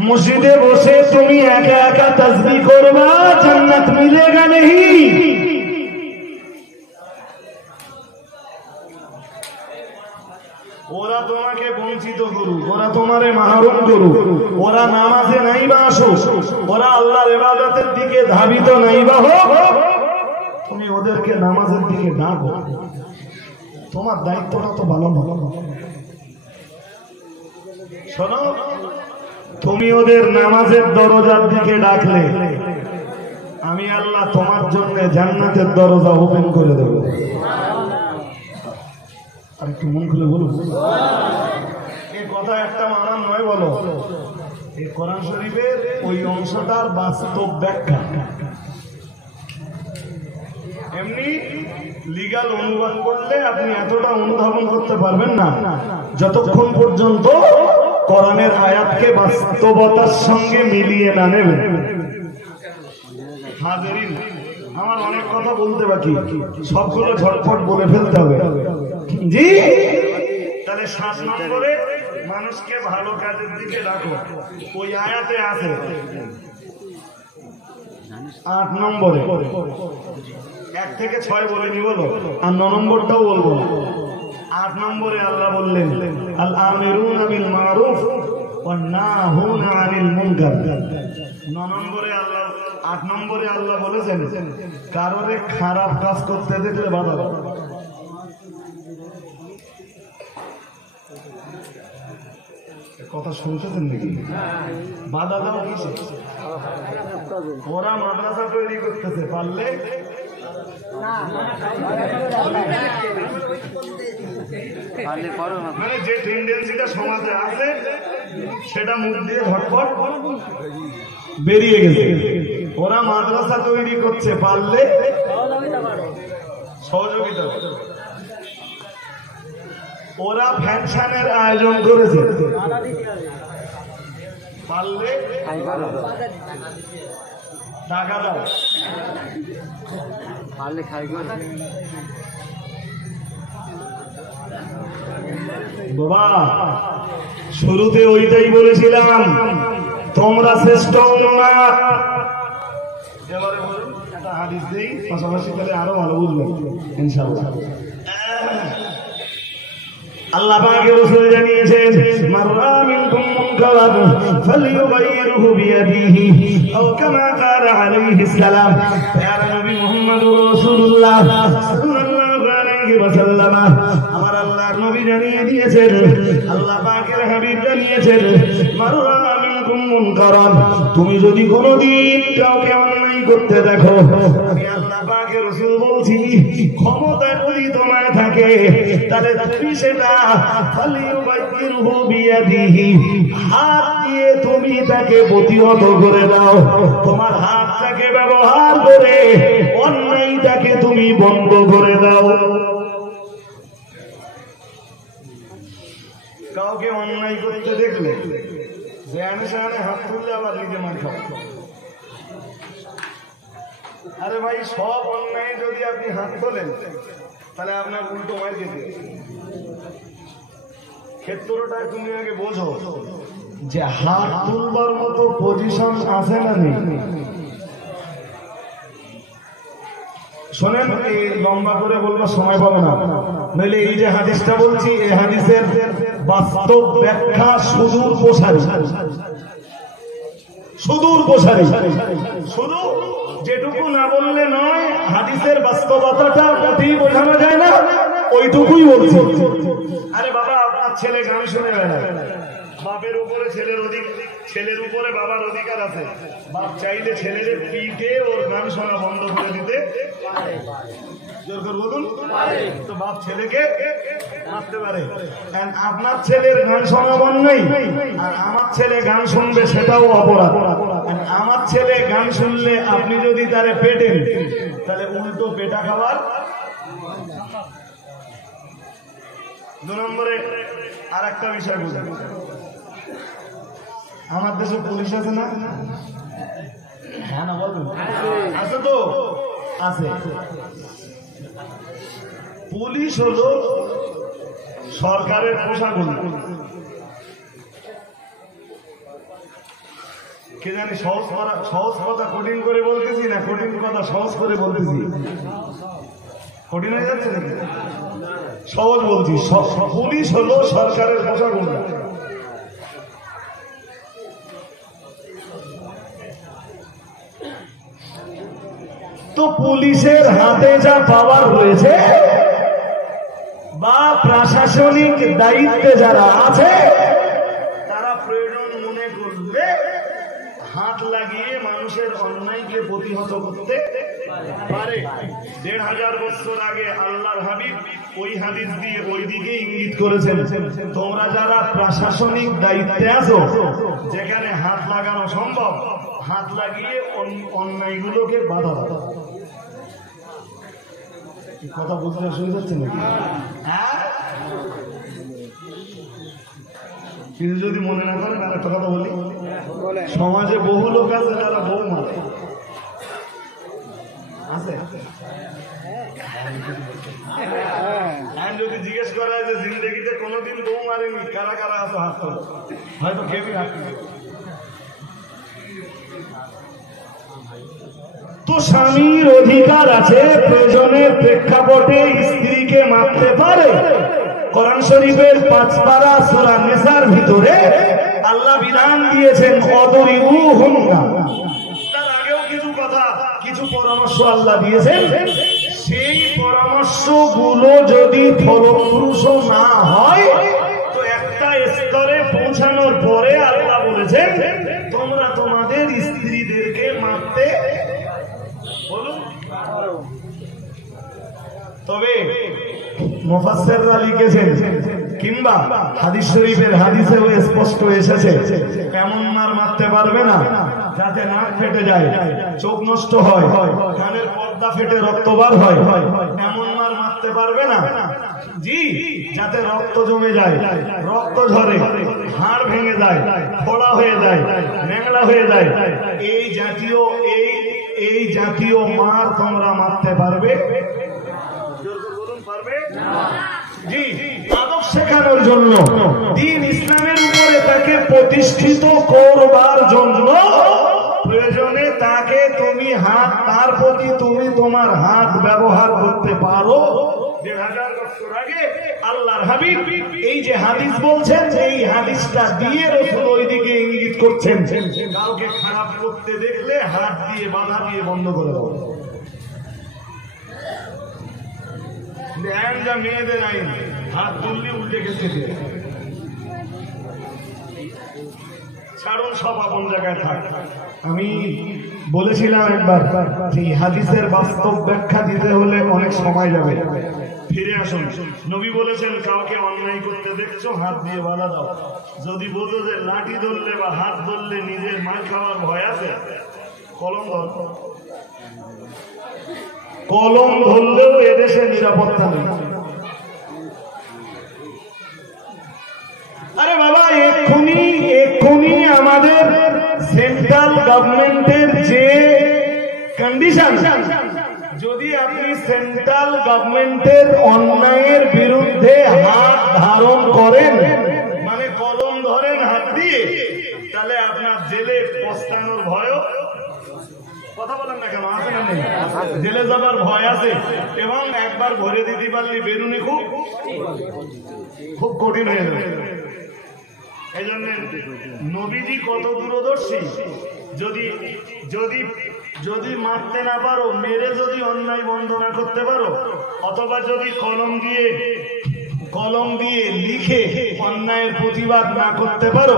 মসজিদে বসে তুমি একা একা তাসবিহ করবা, জান্নাত মিলেগা नहीं। ওরা তোমাকে বঞ্চিত করুক, ওরা তোমারে মাহরুম করুক, ওরা নামাজে নাই বা আসুক, ওরা আল্লাহর ইবাদতের দিকে ধাবিত নাই বা হোক, তুমি ওদেরকে নামাজের দিকে ডাকো। তোমার দায়িত্বটা তো ভালো ভালো। শোনো, তুমি ওদের নামাজের দরজার দিকে ডাকলে, আমি আল্লাহ তোমার জন্য জান্নাতের দরজা ওপেন করে দেব। আর একটু মন খুলে বলুন, এই কথা একটা মানান নয়, বলো এই কোরআন শরীফের ওই অংশটার বাস্তব ব্যাখ্যা। এমনি লিগাল অনুবাদ করলে আপনি এতটা অনুধাবন করতে পারবেন না যতক্ষণ পর্যন্ত কোরআনের আয়াতকে বাস্তবতার সঙ্গে মিলিয়ে না নেবেন। হাজিরিন, আমার অনেক কথা বলতে বাকি, সবগুলো ঝটপট বলে ফেলতে হবে। জি, তাহলে 7 নম্বরে মানুষকে ভালো কাজের দিকে ডাকো, ওই আয়াতে আছে। 8 নম্বরে 1 থেকে 6 বলেনি বলো, আর 9 নম্বরটাও বলবো। 8 নম্বরে আল্লাহ বললেন আল আমিরুনা বিল মারুফ ওয়ান নাহুনা আনিল মুনকার। 9 নম্বরে আল্লাহ 8 নম্বরে আল্লাহ বলেছেন কারোরে খারাপ কাজ করতে দেখলে বাধা দাও। কথা শুনতেছেন নাকি? বাধা দাও কিসে? ওরা মাদ্রাসা তৈরি করতেছে, পারলে মানে যে টেন্ডেন্সিটা সমাজে আছে সেটা মুখ দিয়ে ঝটপট বেরিয়ে গেছে। ওরা মাদ্রাসা তৈরি করছে, পারলে সহযোগিতা। ওরা ফ্যাশনের আয়োজন করেছে, পারলে টাকা দাও, পারলে খাই করে। বাবা শুরুতে ওইটাই বলেছিলাম, তোমরা শ্রেষ্ঠ না। এবারে বলুন একটা হাদিস দেই, পাশাপাশি তাহলে আরো ভালো বুঝবেন ইনশাআল্লাহ। আল্লাহ পাকের রাসূল জানিয়েছেন মাররা মিনকুম মুনকারান ফালইউগাইরহু বিয়াদিহি আও কামা ক্বালা আলাইহিস সালাম। ইয়া নবী মুহাম্মদুর রাসূলুল্লাহ সাল্লাল্লাহু আলাইহি ওয়াসাল্লাম, আমার আল্লাহর নবী জানিয়ে দিয়েছেন, আল্লাহ পাকের হাবিব জানিয়েছেন মাররা মিনকুম মুনকারান, তুমি যদি কোনোদিন কাউকে অন্যায় করতে দেখো, আমি আল্লাহ পাকের রাসূল বলছি ক্ষমতা যদি তোমার থাকে তাহলে তুমি সেটা ফালইউগাইরহু বিয়াদিহি, হাত দিয়ে তুমি তাকে প্রতিহত করে দাও। তোমার হাতটাকে ব্যবহার করে অন্যায়টাকে তুমি বন্ধ করে দাও। কাউকে অন্যায় করতে দেখলে জ্ঞানে সামনে হাত তুললে আবার নিজে মার খাও। আরে ভাই, সব অন্যায় যদি আপনি হাত তোলেন তাহলে আপনার উল্টো মার খেতে। ক্ষেত্রটা তুমি আগে বোঝো যে হাত তুলবার মতো পজিশন আছে না নেই। শোনেন, এই লম্বা করে বলবার সময় পাবো না, নইলে এই যে হাদিসটা বলছি এই হাদিসের বাস্তব ব্যাখ্যা সুদূর প্রসারী, সুদূর প্রসারী। শুধু যেটুকু না বললে নয়, হাদিসের বাস্তবতাটা মোটেই বোঝানো যায় না, ওইটুকুই বলছি। আরে বাবা, আপনার ছেলে গান শুনে বেড়ায়, বাপের উপরে ছেলের অধিকার, ছেলের উপরে বাবার অধিকার আছে। বাপ চাইলে ছেলের পিঠে ওর গান শোনা বন্ধ করে দিতে জোর করে বলুন তো, বাপ ছেলেকে মারতে পারে। আপনার ছেলের গান শোনা বন্ধ নেই, আর আমার ছেলে গান শুনবে সেটাও অপরাধ। আমার ছেলে গান শুনলে আপনি যদি তারে পেটেন তাহলে উল্টো পেটা খাবার। 2 নম্বরে আর একটা বিষয় বুঝেন, আমার দেশে পুলিশ আছে না? হ্যাঁ না বলবেন, আছে তো আছে। পুলিশ হলো সরকারের প্রশাসন। কে জানি সহজ কথা কঠিন করে বলতেছি না, কঠিন কথা সহজ করে বলতেছি, কঠিন হয়ে যাচ্ছে নাকি? সহজ বলছি, পুলিশ হলো সরকারের প্রশাসন। তো পুলিশের হাতে যা পাওয়ার রয়েছে বা প্রশাসনিক দায়িত্বে যারা আছে, তারা প্রয়োজন মনে করলে হাত লাগিয়ে মানুষের অন্যায়কে প্রতিহত করতে পারে। ১৫০০ বছর আগে আল্লাহর হাবিব ওই হাদিস দিয়ে ওই দিকে ইঙ্গিত করেছেন, তোমরা যারা প্রশাসনিক দায়িত্বে আছো, যেখানে হাত লাগানো সম্ভব, হাত লাগিয়ে অন্যায়গুলোকে বাধা দাও। কথা বুঝতে শুরু হচ্ছে নাকি? কিন্তু যদি মনে না করেন, আর একটা কথা বলি, সমাজে বহু লোক আছে যারা বউ মারে আছে। যদি জিজ্ঞেস করা হয় যে জিন্দগিতে কোনোদিন বউ মারেনি, কারা কারা আছে হাত তোলো, হয়তো কেউই হাত তোলে। তো স্বামীর অধিকার আছে প্রয়োজনের প্রেক্ষাপটে স্ত্রীকে মারতে পারে। কোরআন শরীফের ৫ পারা সূরা নিসার ভিতরে আল্লাহ বিধান দিয়েছেন অদরিবুহুন্না। তার আগেও কিছু কথা, কিছু পরামর্শ আল্লাহ দিয়েছেন। সেই পরামর্শগুলো যদি ফলপ্রসূ না হয়, তো একটা স্তরে পৌঁছানোর পরে আল্লাহ বলেছেন তোমরা তোমাদের স্ত্রীদেরকে মারতে বলুন। তবে মুফাসসিররা লিখেছেন, কিংবা হাদিস শরীফের হাদিসেও স্পষ্ট এসেছে, এমন মার মারতে পারবে না যাতে নাক ফেটে যায়, চোখ নষ্ট হয়, কানের পর্দা ফেটে রক্ত বার হয়। এমন মার মারতে পারবে না জি যাতে রক্ত জমে যায়, রক্ত ঝরে, হাড় ভেঙে যায়, ফোড়া হয়ে যায়, ন্যাংরা হয়ে যায়। এই জাতীয় মার তোমরা মারতে পারবে? জি, আদব শেখানোর জন্য, দ্বীন ইসলামের উপরে তাকে প্রতিষ্ঠিত করবার জন্য প্রয়োজনে তাকে তুমি তার প্রতি তুমি তোমার হাত ব্যবহার করতে পারো। ১৫০০ বছর আগে আল্লাহর হাবিব এই যে হাদিস বলছেন, এই হাদিসটা দিয়ে রাসূল ওই দিকে ইঙ্গিত করছেন, কাউকে খারাপ করতে দেখলে হাত দিয়ে বাধা দিয়ে বন্ধ করে দাও। মেয়েদের আইন, হাত তুললে উল্টে গেছে, ছাড়ুন, সব আপন জায়গায় থাক। আমি বলেছিলাম একবার, এই হাদিসের বাস্তব ব্যাখ্যা দিতে হলে অনেক সময় যাবে। ফিরে আসুন, নবী বলেছেন কাউকে অন্যায় করতে দেখছো, হাত দিয়ে বাধা দাও। যদি বোঝো যে লাঠি ধরলে বা হাত ধরলে নিজের মার খাওয়ার ভয় আছে, কলম ধর। কলম ধরলেও এদেশে নিরাপত্তা নেই। আরে বাবা, এক্ষুনি আমাদের সেন্ট্রাল গভর্নমেন্টের যে কন্ডিশন, যদি আপনি সেন্ট্রাল গভর্নমেন্টের অন্যায়ের বিরুদ্ধে হাত ধারণ করেন, মানে কলম ধরেন হাত দিয়ে, তাহলে আপনার জেলে পস্তানোর ভয়, কথা বলেন না কেন, আছে না নেই? জেলে যাবার ভয় আছে, এবং একবার ভরে দিতে পারলে বেরুনি খুব কঠিন হয়ে যাবে। এই জন্য নবীজি কত দূরদর্শী, যদি মারতে না পারো, মেরে যদি অন্যায় বন্ধ না করতে পারো, অথবা যদি কলম দিয়ে লিখে অন্যায়ের প্রতিবাদ না করতে পারো,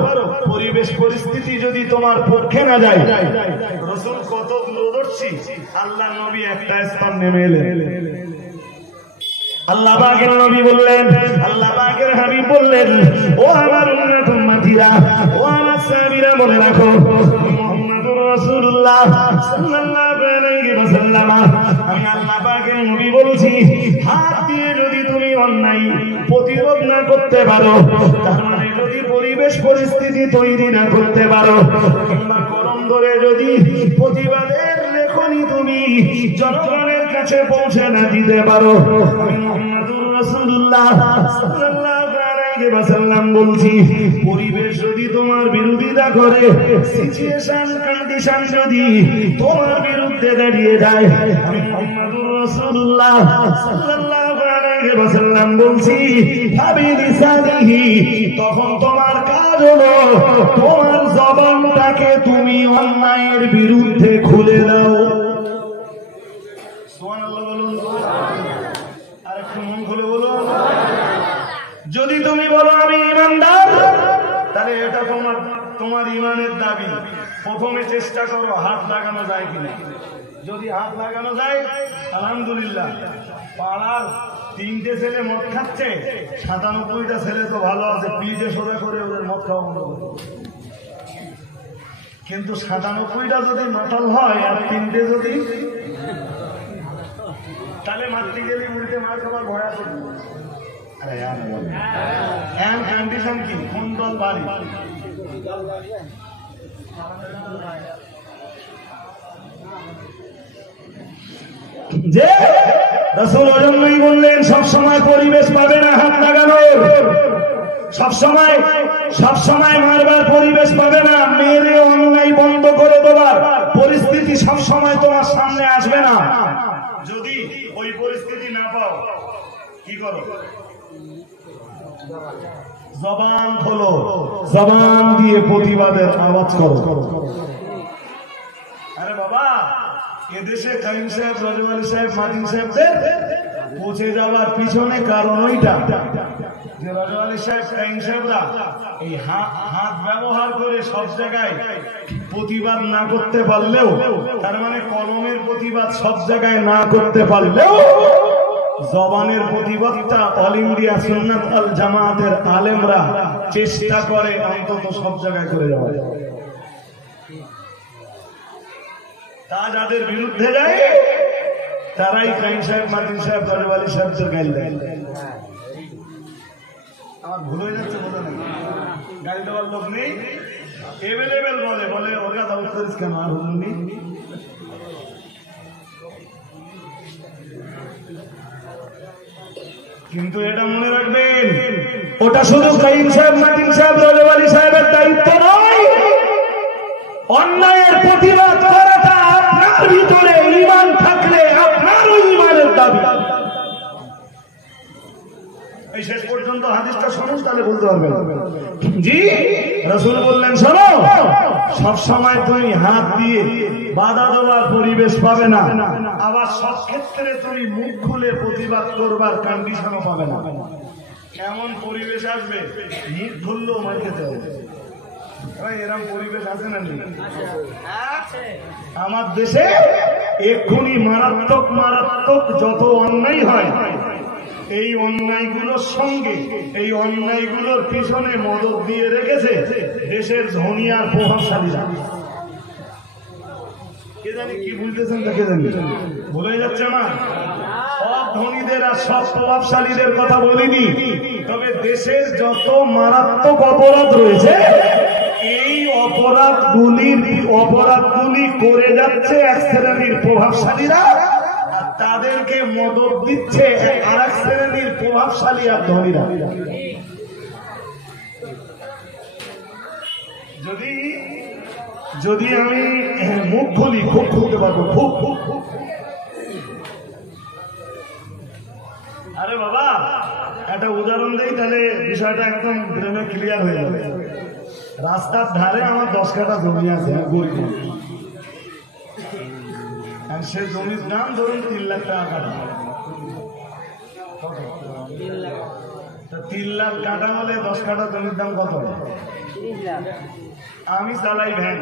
পরিবেশ পরিস্থিতি যদি তোমার পক্ষে না যায়, রাসূল কত দূরদর্শী। আল্লাহ নবী একটা স্থান নেমে এলেন, আল্লাহ পাকের নবী বললেন, আল্লাহ পাকের হাবিব বললেন, ও আমার উম্মতিরা, ও আমার সাহাবীরা, মনে রাখো মুহাম্মদুর রাসূলুল্লাহ সাল্লাল্লাহু আলাইহি ওয়াসাল্লাম, আমি আল্লাহ পাকের নবী বলছি, হাত দিয়ে যদি তুমি অন্যায় প্রতিরোধ না করতে পারো, তার মানে যদি পরিবেশ পরিস্থিতি তৈরি না করতে পারো, কিংবা কলম ধরে যদি প্রতিবাদের লেখনী তুমি জনগণের কাছে পৌঁছে না দিতে পারো, মুহাম্মদুর রাসূলুল্লাহ সাল্লাল্লাহু আলাইহি ওয়াসাল্লাম বলছি, পরিবেশ যদি তোমার বিরোধিতা করে, সিচুয়েশন কন্ডিশন যদি তোমার বিরুদ্ধে দাঁড়িয়ে যায়, আমি মুহাম্মদুর রাসূলুল্লাহ সাল্লাল্লাহু আলাইহি ওয়াসাল্লাম বলছি, ফাবিলিসানিহি, তখন তোমার কাজ হলো তোমার জবানটাকে তুমি অন্যায়ের বিরুদ্ধে খুলে দাও। সুবহানাল্লাহ বলুন, আরেকটু মন খুলে বলুন। যদি তুমি বলো আমি ঈমানদার, তাহলে এটা তোমার ইমানের দাবি। প্রথমে চেষ্টা করো হাত লাগানো যায় কিনা। যদি হাত লাগানো যায় আলহামদুলিল্লাহ। পাড়ার 3টে ছেলে মদ খাচ্ছে, 97টা ছেলে তো ভালো আছে, পিঠে সোজা করে ওদের মদ খাওয়া বন্ধ করে। কিন্তু 97টা যদি মাতাল হয় আর 3টে যদি, তাহলে মারতে গেলে উল্টে মার খাবার ভয় আছে। কন্ডিশন কি? কোন দল বাড়ি? যে রাসূল ওজন্যই বললেন সবসময় পরিবেশ পাবে না হাত লাগানোর, সবসময় মারবার পরিবেশ পাবে না, মেরে অন্যায় বন্ধ করে দেবার পরিস্থিতি সবসময় তোমার সামনে আসবে না। যদি ওই পরিস্থিতি না পাও কি করো? জবান খোলো, জবান দিয়ে প্রতিবাদের আওয়াজ করো। আরে বাবা, এদেশে কাইম সাহেব, রজব আলী সাহেব, মাদিন সাহেবদের পৌঁছে যাওয়ার পিছনে কারণ ওইটা যে রজব আলী সাহেব, কাইম সাহেবরা এই হাত ব্যবহার করে সব জায়গায় প্রতিবাদ না করতে পারলেও, তার মানে কলমের প্রতিবাদ সব জায়গায় না করতে পারলেও জবানের প্রতিবাদটা অল ইন্ডিয়া সুন্নাত আল জামাতের আলেমরা চেষ্টা করে অন্তত সব জায়গায় করে যাওয়া। তা যাদের বিরুদ্ধে যায় তারাই কাইম সাহেব, মাদিন সাহেব, রজব আলী সাহেবদের গাইল দেয়। আমার ভুল হয়ে যাচ্ছে বোঝা নেই, গাইল দেওয়ার লোক নেই, এভেলেবেল বলে ওরা দাউদ করিস কেন আর হুজুর নেই। কিন্তু এটা মনে রাখবেন, ওটা শুধু কাইম সাহেব, মাদিন সাহেব, রজব আলী সাহেবের দায়িত্ব নয়। অন্যায়ের প্রতিবাদ করাটা আপনার ভিতরে ঈমান থাকলে আপনারও ঈমানের দাবি। এই শেষ পর্যন্ত হাদিসটা শুনুন, তাহলে বলতে পারবেন। জি, রাসূল বললেন শোনো, সবসময় তুমি হাত দিয়ে বাধা দেওয়ার পরিবেশ পাবে না, আবার সব ক্ষেত্রে তুমি মুখ খুলে প্রতিবাদ করবার কন্ডিশনও পাবে না। এমন পরিবেশ আসবে মুখ খুললেও মার খেতে হবে। এরকম পরিবেশ আছে না? আমার দেশে এক্ষুনি মারাত্মক যত অন্যায় হয়, এই অন্যায়গুলোর সঙ্গে এই অন্যায়গুলোর পিছনে মদত দিয়ে রেখেছে দেশের ধনী আর প্রভাবশালীরা। কে জানি কি বুঝতেছেন, কে জানি ভুলে যাচ্ছে না। সব ধনীদের আর সব প্রভাবশালীদের কথা বলিনি, তবে দেশের যত মারাত্মক অপরাধ রয়েছে এই অপরাধগুলি করে যাচ্ছে এক শ্রেণীর প্রভাবশালীরা, আর তাদেরকে মদত দিচ্ছে আর এক শ্রেণীর প্রভাবশালী আর ধনীরা। যদি আমি মুখ খুলি, খুব খুলতে পারবো, খুব। আরে বাবা, একটা উদাহরণ দেই, তাহলে বিষয়টা একদম ব্রেনে ক্লিয়ার হয়ে যাবে। রাস্তার ধারে আমার 10 কাঠা জমি আছে, গরিব, সে জমির দাম ধরুন 3 লাখ টাকা কাঠা। 3 লাখ কাঠা হলে 10 কাঠা জমির দাম কত? আমি চালাই ভ্যান,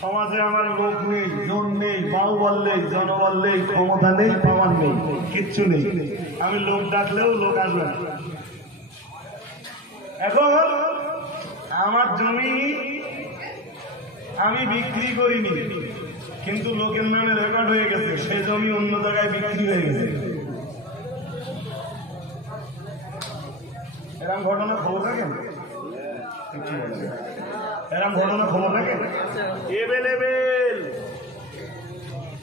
সমাজে আমার লোক নেই, জন নেই, বাহুবল নেই, জনবল নেই, ক্ষমতা নেই, পাওয়ার নেই, কিচ্ছু নেই। আমি লোক ডাকলেও লোক আসবে না। এখন আমার জমি আমি বিক্রি করিনি, কিন্তু লোকের নামে রেকর্ড হয়ে গেছে, সে জমি অন্য জায়গায় বিক্রি হয়ে গেছে। এরকম ঘটনা খবর রাখেন? এরকম ঘটনা খবর রাখেন?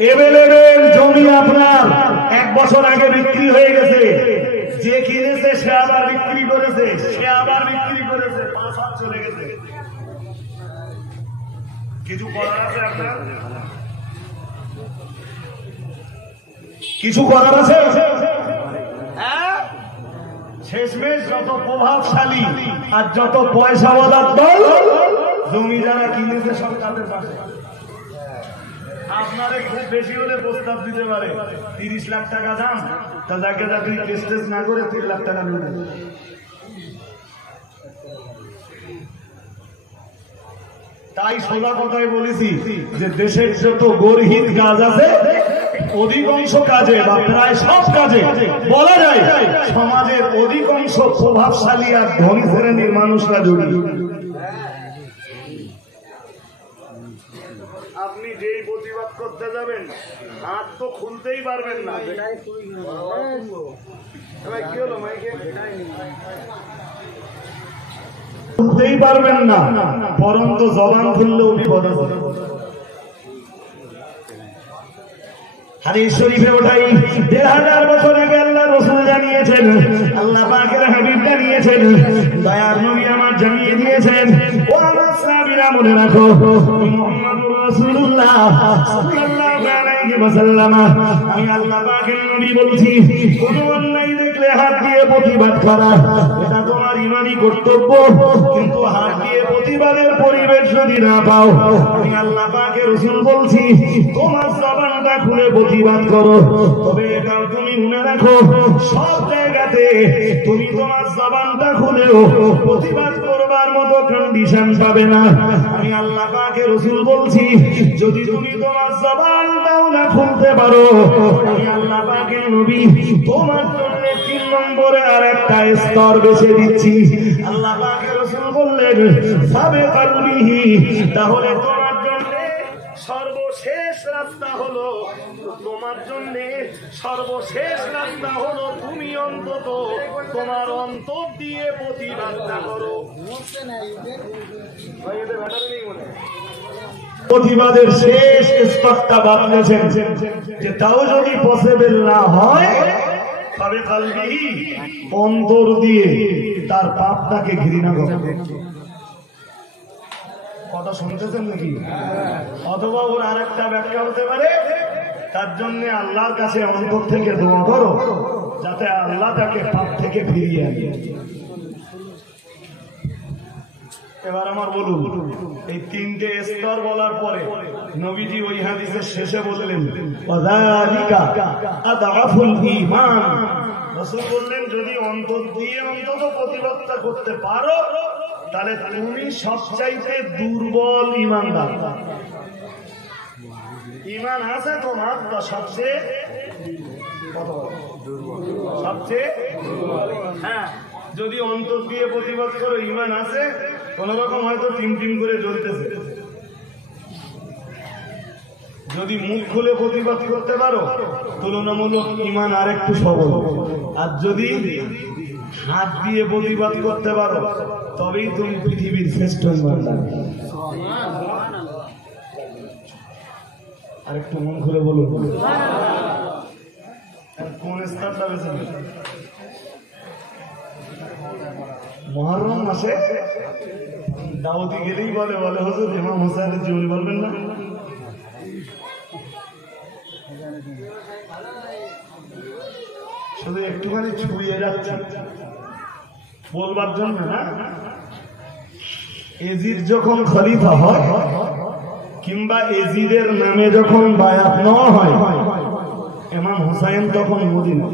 এভেলেবেল জমি আপনার 1 বছর আগে বিক্রি হয়ে গেছে, যে কিনেছে সে আবার বিক্রি করেছে, 5 হাত চলে গেছে। কিছু করার আছে আপনার? কিছু করার আছে? শেষমেশ যত প্রভাবশালী আর যত পয়সাওয়ালার দল, জমি যারা কিনেছে সব তাদের পাশে। আপনারে খুব বেশি হলে প্রস্তাব দিতে পারে 30 লাখ টাকা দাম, তা যাকে তুই টেস্টেস না করে 3 লাখ টাকা নেবে। তাই সোজা কথায় বলেছি যে দেশের যত গর্হিত কাজ আছে অধিকাংশ কাজে বা প্রায় সব কাজে বলা যায় সমাজের অধিকাংশ প্রভাবশালী আর ধনী শ্রেণীর মানুষরা জড়িত। আপনি যেই প্রতিবাদ করতে যাবেন হাত তো খুলতেই পারবেন না। কি হলো মাইকে? খুলতেই পারবেন না, পরন্ত জবান খুললেও বিপদ আছে। হাদিস শরীফে ওঠাই ১,৫০০ বছর আগে আল্লাহ রাসূল জানিয়েছেন, আল্লাহ পাকের হাবিব জানিয়েছেন, দয়ার নবী আমার জানিয়ে দিয়েছেন, ও আমার সাহাবীরা মনে রাখো মুহাম্মদুর রাসূলুল্লাহ সাল্লাল্লাহু আলাইহি ওয়াসাল্লাম আমি আল্লাহ পাকের নবী বলছি, কোন অন্যায় দেখলে হাত দিয়ে প্রতিবাদ করা এটা তোমার ঈমানি কর্তব্য, কিন্তু হাত দিয়ে প্রতিবাদের পরিবেশ যদি না পাও আমি আল্লাহ পাকের রাসূল বলছি তোমার জবানটা খুলে প্রতিবাদ করো। তবে এটাও তুমি মনে রাখো সব জায়গাতে তুমি তোমার জবানটা খুলেও প্রতিবাদ করবার মতো কন্ডিশন পাবে না। আমি আল্লাহ পাকের রাসূল বলছি যদি তুমি তোমার জবানটাও না খুলতে পারো আমি আল্লাহ পাকের নবী তোমার জন্য ৩ নম্বরে আরেকটা স্তর বেছে দিচ্ছি। আল্লাহ পাকের রাসূল বললেন সাবে কলবিহি, তাহলে তোমার জন্য সর্বশেষ রাস্তা হলো তোমার জন্য সর্বশেষ রাস্তা হলো তুমি অন্তত তোমার অন্তর দিয়ে প্রতিবাদটা করো। প্রতিবাদের শেষ স্তরটা বাতলেছেন যে তাও যদি পসিবল না হয় তবে কলবিহি অন্তর দিয়ে তার পাপটাকে ঘৃণা করো। কথা শুনতেছেন নাকি? অথবা ওর আরেকটা ব্যাখ্যা হতে পারে তার জন্য আল্লাহর কাছে অন্তর থেকে দোয়া করো যাতে আল্লাহ তাকে পাপ থেকে ফিরিয়ে আনে। এবার আমার বলুন এই ৩টে স্তর বলার পরে নবীজি ওই হাদিসের শেষে বললেন ওয়াযালিকা আদআফুল ঈমান। রাসূল বললেন যদি অন্তর দিয়ে অন্তত প্রতিবাদটা করতে পারো তাহলে তুমি সবচাইতে দুর্বল ঈমানদার। ঈমান আছে তোমার তা সবচেয়ে হ্যাঁ, যদি অন্তর দিয়ে প্রতিবাদ করো ঈমান আছে, কোন রকম হয়তো টিম করে জ্বলতেছে। যদি মুখ খুলে প্রতিবাদ করতে পারো তুলনামূলক ঈমান আরেকটু সবল। আর যদি হাত দিয়ে প্রতিবাদ করতে পারো তবেই তুমি পৃথিবীর শ্রেষ্ঠ ঈমানদার। আরেকটু মন খুলে বলুন কোন স্তরটা বেছে নেবেন? মুহররম মাসে দাউদি গেলেই বলে হুজুর ইমাম হোসেনের জীবনী বলবেন না? শুধু একটুখানি ছুঁয়ে যাচ্ছে বলবার জন্য না। এজিদ যখন খলিফা হয় কিংবা এজিদের নামে যখন বায়াত নেওয়া হয় ইমাম হুসাইন তখন মদিনা।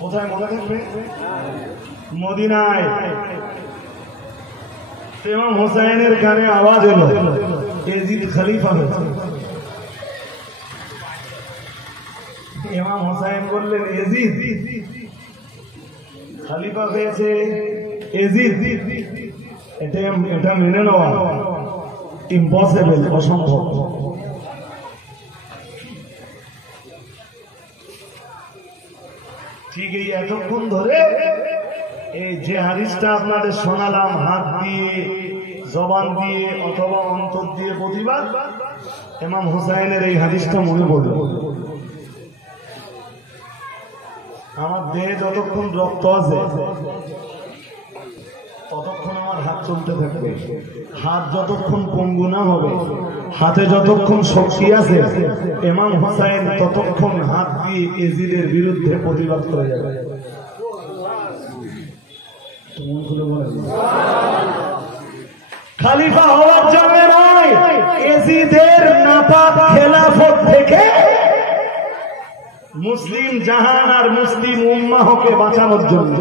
কোথায় মনে থাকবে? মদিনায়। ইমাম হুসাইনের গানে আওয়াজ এলো এজিদ খলিফা হয়েছে। ইমাম হুসাইন বললেন এজিদ খলিফা হয়েছে, এজিদ এটা মেনে নেওয়া ইম্পসিবল, অসম্ভব। ঠিক এই এতক্ষণ ধরে এই যে হাদিসটা আপনাদের শোনালাম হাত দিয়ে জবান দিয়ে অথবা অন্তর দিয়ে প্রতিবাদ, ইমাম হুসাইনের এই হাদিসটা মনে পড়ল। আমার দেহে যতক্ষণ রক্ত আছে ততক্ষণ আমার হাত চলতে থাকবে। হাত যতক্ষণ পঙ্গু না হবে, হাতে যতক্ষণ শক্তি আছে, ইমাম হুসাইন ততক্ষণ হাত দিয়ে এজিদের বিরুদ্ধে প্রতিবাদ করে যাবে। খলিফা হওয়ার জন্য নয়, এজিদের নাপাক খেলাফত থেকে মুসলিম জাহান আর মুসলিম উম্মাহকে বাঁচানোর জন্য।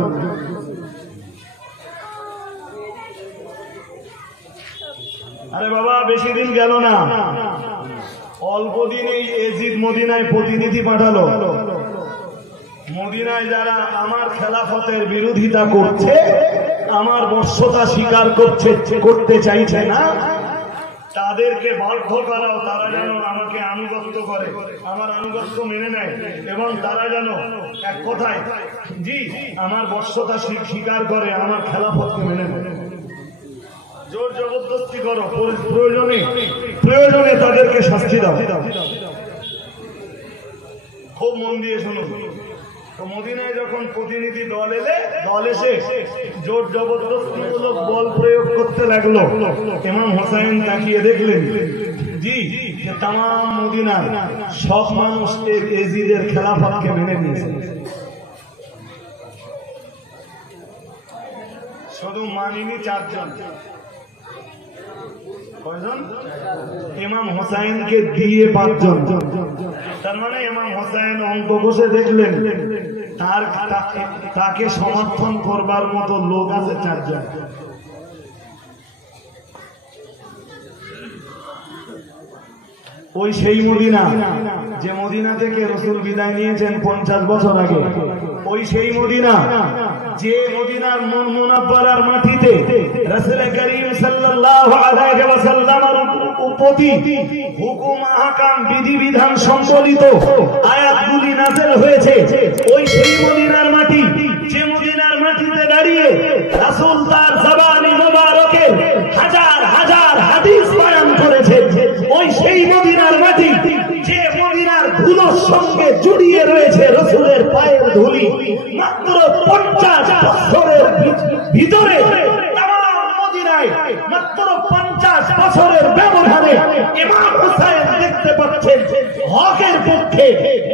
আরে বাবা বেশি দিন গেল না, অল্প দিনেই এজিদ মদিনায় প্রতিনিধি পাঠালো। মদিনায় যারা আমার খেলাফতের বিরোধিতা করছে, আমার বর্ষতা স্বীকার করতে চাইছে না, তাদেরকে বাধ্য করাও তারা যেন আমাকে আনুগত্য করে, আমার আনুগত্য মেনে নেয়, এবং তারা যেন এক কথায় জি আমার বর্ষতা স্বীকার করে, আমার খেলাফতকে মেনে নেয়। জোর জবরদস্তি করো, প্রয়োজনে তাদেরকে শাস্তি দাও। খুব মন দিয়ে শুনো। তো মদিনায় যখন প্রতিনিধি দল এসে জোর জবরদস্তিমূলক বল প্রয়োগ করতে লাগলো, ইমাম হোসেন তাকিয়ে দেখলেন জি তাম মদিনার সব মানুষ এজিদের খেলাফতকে মেনে নিয়েছে, শুধু মানিনি 4 জন। কয়জন? ইমাম হোসেনকে দিয়ে 5 জন। তার মানে ইমাম হোসেন অঙ্ক বসে দেখলেন তাকে সমর্থন করবার মতো লোক আছে 4 জন। ওই সেই মদিনা যে মদিনা থেকে রাসূল বিদায় নিয়েছেন 50 বছর আগে, ওই সেই মদিনা যে মদিনার মুনাফারার মাটিতে রাসূল করিম সাল্লাল্লাহু আলাইহি ওয়াসাল্লামের উপতি হুকুম আহকাম বিধিবিধান সম্বলিত আয়াতগুলি নাযিল হয়েছে, ওই সেই মদিনার মাটি যে মদিনার মাটিতে দাঁড়িয়ে রাসূল তার জবানি মোবারকে হাজার হাজার হাদিস বয়ান করেছে, ওই সেই মদিনার মাটি যে মদিনার ধুলোর সঙ্গে জড়িয়ে রয়েছে রাসূলের পায়ের ধুলি, মাত্র 50 বছরের ভিতরে মদিনায় মাত্র 50 বছরের ব্যবধানে ইমাম হোসেন দেখতে পাচ্ছেন হকের পক্ষে,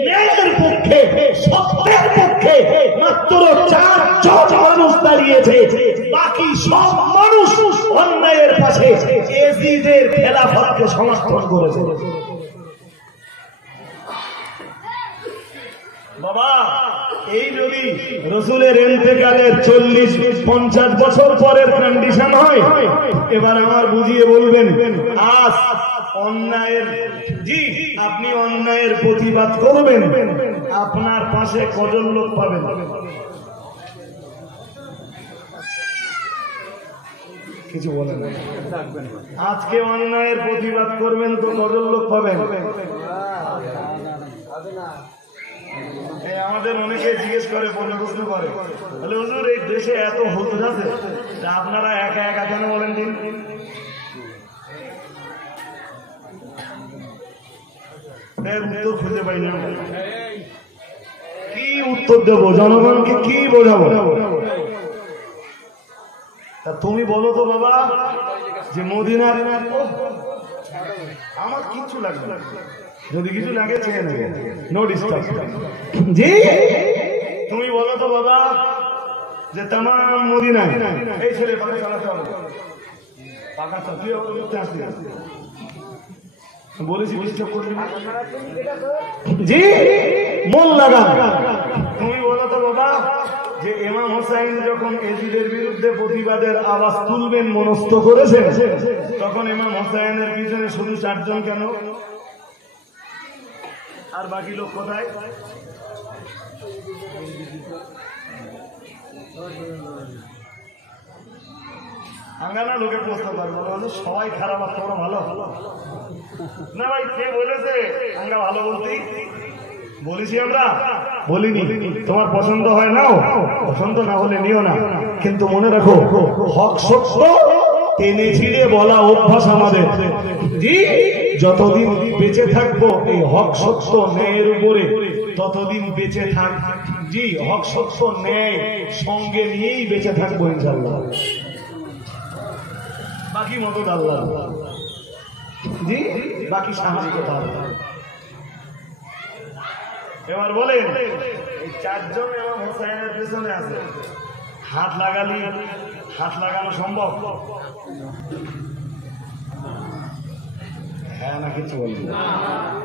ন্যায়ের পক্ষে, সত্যের পক্ষে মাত্র 4 জন মানুষ দাঁড়িয়েছে, বাকি সব মানুষ অন্যায়ের পাশে এজিদের খেলাফতকে সমর্থন করেছে। বাবা এই যদি রাসূলের ইন্তেকালের 40-50 বছর পরের কন্ডিশন হয়, এবার আমার বুঝিয়ে বলবেন আজ অন্যায়ের জি আপনি অন্যায়ের প্রতিবাদ করবেন, আপনার পাশে কজন লোক পাবেন? কিছু বলেন। আজকে অন্যায়ের প্রতিবাদ করবেন তো কজন লোক পাবেন? আমাদের অনেকে জিজ্ঞেস করে, প্রশ্ন করে, বলে হুজুর এই দেশে এত হুজুর আছে, আপনারা একা একা কেন বলেন দিন? উত্তর খুঁজে পাই না, কি উত্তর দেবো? জনগণকে কি বোঝাবো? তা তুমি বলো তো বাবা, যে মদিনার আমার কিচ্ছু লাগবে না, যদি কিছু লাগে চেয়ে নেবে, নো ডিস্টার্ব। জি তুমি বলো তো বাবা, যে তাম মদিনায় এই ছেলে পাকা চালাতে হবে, পাকা চালাতে আসবে, বলেছি ডিস্টার্ব করবি না, জি মন লাগা। তুমি বলো তো বাবা, যে ইমাম হোসেন যখন এজিদের বিরুদ্ধে প্রতিবাদের আওয়াজ তুলবেন মনস্থ করেছেন, তখন ইমাম হোসেনের পিছনে শুধু 4 জন কেন? আর বাকি লোক কোথায়? আঙ্গানা লোকে বুঝতে পারবো সবাই খারাপ আর তোমরা ভালো না। ভাই কে বলেছে আঙ্গা ভালো বলতে? বলেছি আমরা? বলিনি। তোমার পছন্দ হয় নাও, পছন্দ না হলে নিও না, কিন্তু মনে রাখো হক সত্য টেনে ছিঁড়ে বলা অভ্যাস আমাদের। জি যতদিন বেঁচে থাকবো এই হক সত্য ন্যায়ের উপরে, ততদিন বেঁচে থাক। জি হক সত্য ন্যায় সঙ্গে নিয়েই বেঁচে থাকবো ইনশাআল্লাহ, বাকি মদত আল্লাহ। জি বাকি সাহায্য আল্লাহ। এবার বলেন এই 4 জন ইমাম হোসেনের পেছনে আছে, হাত লাগানো সম্ভব? হ্যাঁ না কিছু বলবেন?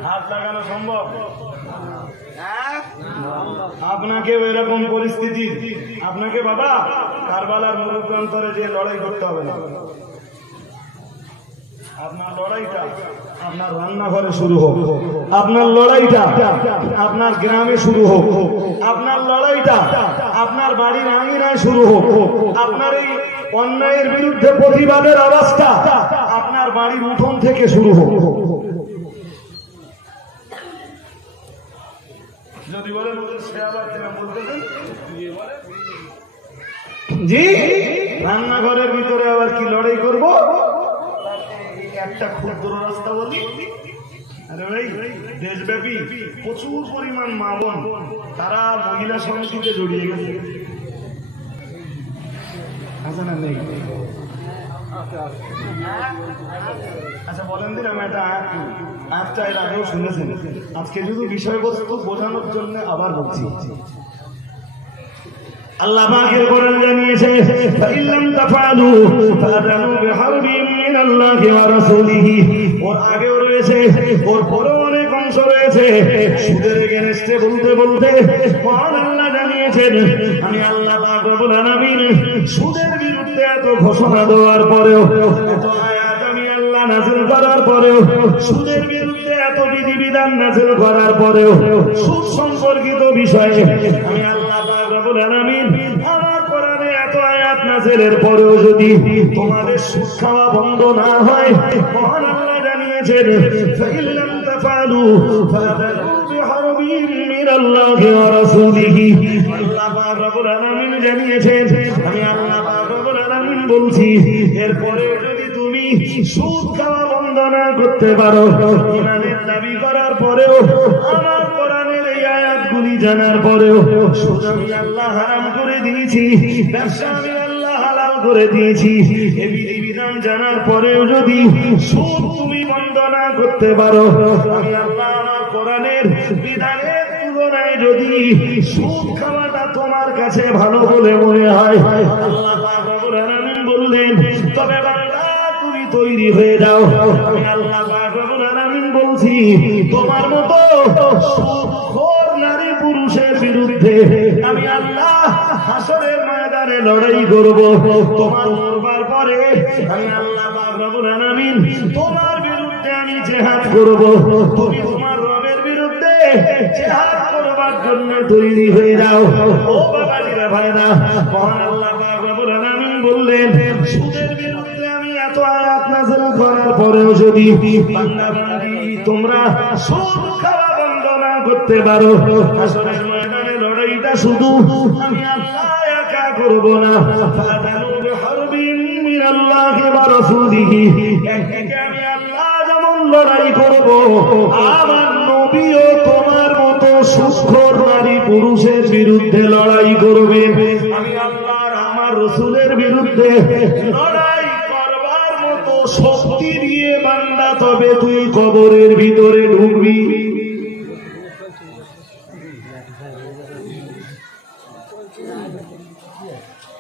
হাত লাগানো সম্ভব? আপনাকে এরকম পরিস্থিতি, আপনাকে বাবা কারবালার মুখপ্রান্তরে যে লড়াই করতে হবে না, আপনার লড়াইটা আপনার রান্নাঘরে শুরু হোক, আপনার লড়াইটা আপনার গ্রামে শুরু হোক, আপনার লড়াইটা আপনার বাড়ির আঙিনায় শুরু হোক, আপনার এই অন্যায়ের বিরুদ্ধে প্রতিবাদের আওয়াজটা আপনার বাড়ির উঠোন থেকে শুরু হোক। যদি বলেন সে আবার বলতে জি রান্নাঘরের ভিতরে আবার কি লড়াই করব? একটা ক্ষুদ্র রাস্তা বলি, আরে ভাই দেশব্যাপী প্রচুর পরিমাণ মা বোন তারা মহিলা সমিতিতে জড়িয়ে গেছে, আছে না নেই? আচ্ছা বলেন দিন, আমি একটা আজটা এর আগেও শুনেছেন, আজকে শুধু বিষয়বস্তু বোঝানোর জন্য আবার বলছি। আল্লাহ পাকের কোরআন জানিয়েছে ফাইল্লাম তাফালু ফাদানু বিহারবিন মিনাল্লাহি ওয়া রাসূলিহি। ওর আগেও রয়েছে, ওর পরেও অনেক অংশ রয়েছে। সুদের এগেইনস্টে বলতে বলতে কোরআন আল্লাহ জানিয়েছেন আমি আল্লাহ পাক রব্বুল আলামিন সুদের বিরুদ্ধে এত ঘোষণা দেওয়ার পরেও, এত আয়াত আমি আল্লাহ নাযিল করার পরেও, সুদের বিরুদ্ধে এত বিধিবিধান নাযিল করার পরেও, সুদ সম্পর্কিত বিষয়ে আমি আল্লাহ পাক রব্বুল আলামিন আমার কোরআনে এত আয়াত নাযিলের পরেও যদি তোমাদের সুদ খাওয়া বন্ধ না হয়, মহান আল্লাহ জানিয়েছেন ফাইল্লাম তাফালু ফাদানু বিহারবিন মিনাল্লাহি ওয়া রাসূলিহি। আল্লাহ পাক রব্বুল আলামিন জানিয়েছেন আমি আল্লাহ পাক রব্বুল আলামিন বলছি এরপরেও যদি তুমি সুদ খাওয়া বন্ধ না করতে পারো, ইমানের দাবি করার পরেও, আমার কোরআনের এই আয়াতগুলি জানার পরেও, সুদ আমি আল্লাহ হারাম করে দিয়েছি, ব্যবসা আমি আল্লাহ হালাল করে দিয়েছি, এই বিধিবিধান জানার পরেও যদি সুদ তুমি বন্ধ না করতে পারো, আমি আল্লাহ আমার কোরআনের বিধানের তুলনায় যদি সুদ খাওয়াটা তোমার কাছে ভালো বলে মনে হয়, আল্লাহ পাক রব্বুল আলামিন বললেন তবে বান্দা তুমি তৈরি হয়ে যাও। আমি আল্লাহ পাক রব্বুল আলামিন বলছি তোমার মতো সুদখোর নারী পুরুষের বিরুদ্ধে আমি আল্লাহ হাসরের ময়দানে লড়াই করব। তোমার মরবার পরে আমি আল্লাহ পাক রব্বুল আলামিন তোমার বিরুদ্ধে আমি জিহাদ করব। তুমি তোমার রবের বিরুদ্ধে জিহাদ করবার জন্য তৈরি হয়ে যাও। ও বাবাজিরা ভাইরা, মহান আল্লাহ পাক রব্বুল আলামিন বললেন সুদের বিরুদ্ধে আমি এত আয়াত নাযিল করার পরেও যদি বান্দা বান্দি তোমরা সুদ খাওয়া বন্ধ না করতে পারো, হাসরের ময়দানে লড়াইটা শুধু আমি আল্লাহ একা করব না, ফাদানু বিহারবিন মিনাল্লাহি ওয়া রাসূলিহি। একদিকে আমি আল্লাহ যেমন লড়াই করব, আমার নবীও তোমার মতো সুদখোর নারী পুরুষের বিরুদ্ধে লড়াই করবে। আমি আল্লাহর আমার রাসূলের বিরুদ্ধে লড়াই করবার মতো শক্তি দিয়ে বান্দা তবে তুই কবরের ভিতরে ঢুকবি।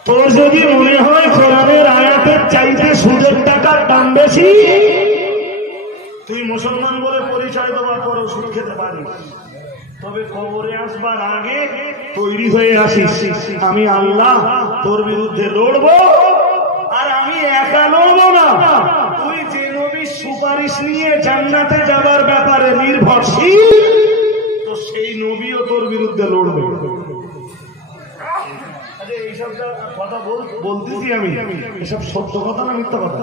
তোর যদি মনে হয় কোরআনের আয়াতের চাইতে সুদের টাকার দাম বেশি, তুই মুসলমান বলে পরিচয় দেওয়ার পরেও সুদ খেতে পারিস, তবে কবরে আসবার আগে তৈরি হয়ে আসিস আমি আল্লাহ তোর বিরুদ্ধে লড়বো। আর আমি একা লড়বো না, তুই যে নবীর সুপারিশ নিয়ে জান্নাতে যাবার ব্যাপারে নির্ভরশীল, তো সেই নবীও তোর বিরুদ্ধে লড়বে। এইসব কথা বলতেছি আমি, এসব সত্য কথা না মিথ্যা কথা?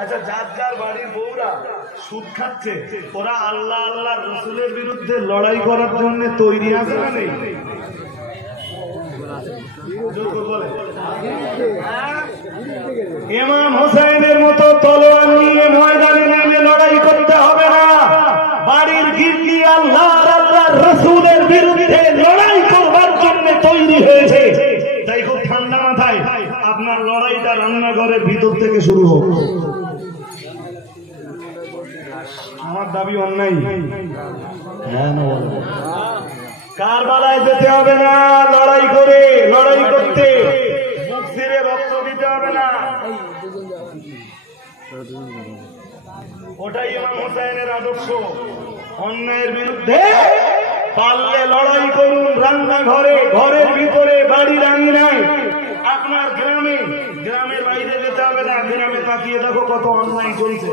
আচ্ছা, যার যার বাড়ির বউরা সুদ খাচ্ছে, ওরা আল্লাহ আল্লাহ রসুলের বিরুদ্ধে লড়াই করার জন্য তৈরি আছে না নেই? ইমাম হোসেনের মতো তলোয়ার নিয়ে ময়দানে নেমে লড়াই করতে হবে না। বাড়ির গিন্নি আল্লাহ আল্লাহ রসুলের বিরুদ্ধে লড়াই করবার জন্য তৈরি হয়েছে। তাই খুব ঠান্ডা মাথায় আপনার লড়াইটা রান্নাঘরের ভিতর থেকে শুরু হোক। আমার দাবি অন্যায়, হ্যাঁ না বলো? কারবালায় যেতে হবে না লড়াই করে, লড়াই করতে মুখ ছিঁড়ে রক্ত দিতে হবে না। ওটাই ইমাম হোসেনের আদর্শ। অন্যায়ের বিরুদ্ধে পারলে লড়াই করুন রান্নাঘরে, ঘরের ভিতরে, বাড়ির আঙিনায়। আপনার গ্রামের বাইরে যেতে হবে না, গ্রামে তাকিয়ে দেখো কত অন্যায় চলছে।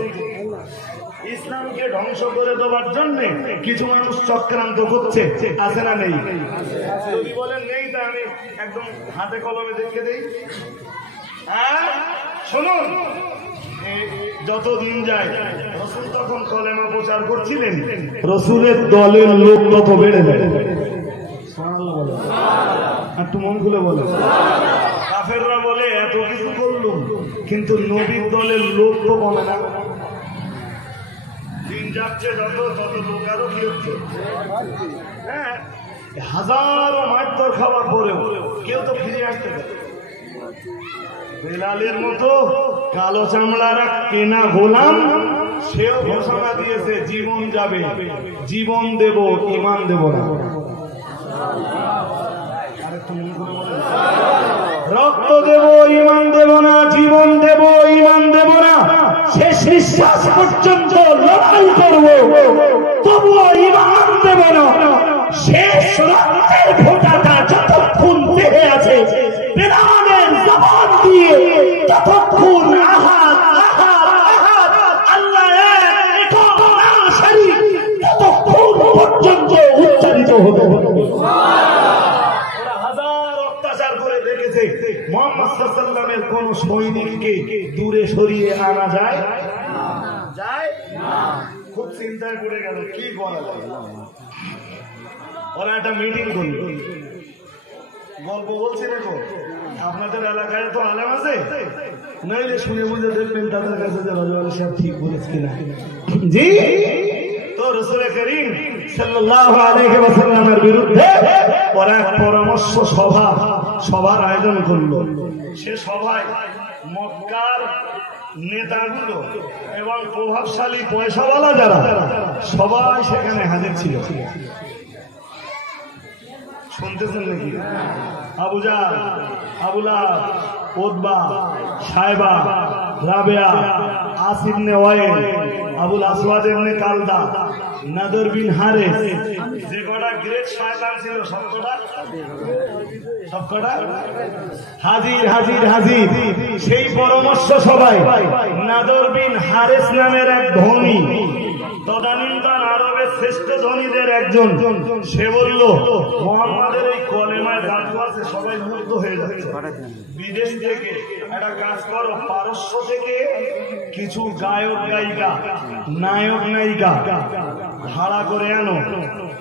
ইসলামকে ধ্বংস করে দেওয়ার জন্য কিছু মানুষ চক্রান্ত করছে, আছে না নেই? যদি বলেন নেই তা আমি একদম হাতে কলমে দেখে দেই। হ্যাঁ শুনুন, যতদিন যায় রসুল তখন কলেমা প্রচার করছিলেন, রসুলের দলের লোক তত বেড়ে যায়। একটু মন খুলে বলে। কাফেররা বলে এত কিছু করলুম কিন্তু নবীর দলের লোক তো কমে না। দিন যাচ্ছে যত তত লোক আরো কি হচ্ছে। হ্যাঁ, হাজারো মারধর খাওয়ার পরেও কেউ তো ফিরে আসতে পারে। বেলালের মতো কালো চামড়ারা কেনা গোলাম, সেও ঘোষণা দিয়েছে জীবন যাবে, জীবন দেব, ইমান দেব না। রক্ত দেব, ইমান দেব না, জীবন দেব, ইমান দেব না, শেষ নিঃশ্বাস পর্যন্ত লড়াই করব, তবুও ইমান দেব না। শেষ রক্তের ফোঁটাটা যতক্ষণ দেহে আছে, বেলালের জবান দিয়ে ততক্ষণ আহাদ আহাদ আহাদ আল্লাহ এক, না শরীক, ততক্ষণ পর্যন্ত উচ্চারিত হবে। মুহাম্মদ সাল্লাল্লাহু আলাইহি ওয়াসাল্লামের কোন সৈনিককে দূরে সরিয়ে আনা যায় না। খুব চিন্তায় পড়ে গেল, কি করা যায়। ওরা একটা মিটিং করল, গল্প বলছি দেখো, আপনাদের এলাকায় তো আলেম আছে, নইলে শুনে বুঝে দেখবেন তাদের কাছে যে রাজওয়ালা সাহেব ঠিক বলেছে কিনা। জি, তো রাসূল করিম সাল্লাল্লাহু আলাইহি ওয়াসাল্লামের বিরুদ্ধে ওরা পরামর্শ সভার আয়োজন করল। সে সভায় মক্কার নেতাগুলো এবং প্রভাবশালী পয়সাওয়ালা যারা সবাই সেখানে হাজির ছিল। শুনতেছেন নাকি? আবু জাহল, আবু লাহাব, উতবা, সাইবা, রাবেয়া, আস ইবনে ওয়াইল, আবুল আসওয়াদ ইবনে কালদা, নাদর বিন হারিস, যে কটা গ্রেট শয়তান ছিল সবকটা হাজির হাজির হাজির। সেই পরামর্শ সবাই নাদর বিন হারিস নামের এক ধনী, তদানীন্তন আরবের শ্রেষ্ঠ ধনীদের একজন, সে বলল মুহাম্মাদের এই কলেমায় জাদু আছে, সবাই মুগ্ধ হয়ে যাচ্ছে। বিদেশ থেকে একটা কাজ করো, পারস্য থেকে কিছু গায়ক গায়িকা, নায়ক নায়িকা ভাড়া করে আনো,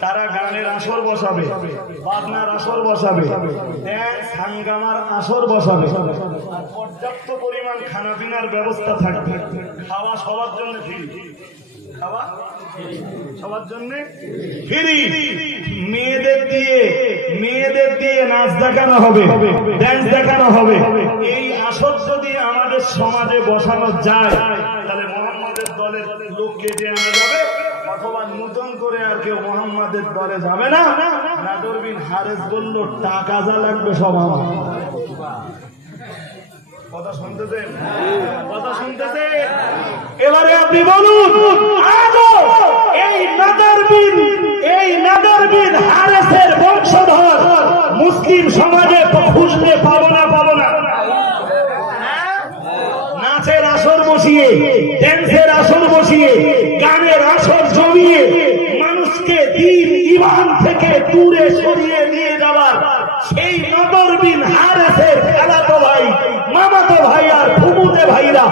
তারা গানের আসর বসাবে, বাজনার আসর বসাবে, ড্যান্স হাঙ্গামার আসর বসাবে, আর পর্যাপ্ত পরিমাণ খানা পিনার ব্যবস্থা থাকবে। খাওয়া সবার জন্য ফ্রি, খাওয়া সবার জন্য ফ্রি। মেয়েদের দিয়ে নাচ দেখানো হবে, ড্যান্স দেখানো হবে। এই আসর যদি আমাদের সমাজে বসানো যায়, তাহলে মুহাম্মাদের দলের লোককে যে আনা যাবে, অথবা নতুন করে আর কেউ মুহাম্মাদের দলে যাবে না। নাদর বিন হারিস বলল টাকা যা লাগবে সব আমার। কথা শুনতেছেন? কথা শুনতেছেন? এবারে আপনি বলুন, আজও এই নাদর বিন হারিসের বংশধর মুসলিম সমাজে খুঁজতে পাবো না? নাচের আসর বসিয়ে, ড্যান্সের আসর বসিয়ে, গানের আসর জমিয়ে মানুষকে দ্বীন ঈমান থেকে দূরে সরিয়ে নিয়ে যাওয়ার সেই নাদর বিন হারিসের খালাতো ভাই, মামাতো ভাই আর ফুফুতে ভাইরা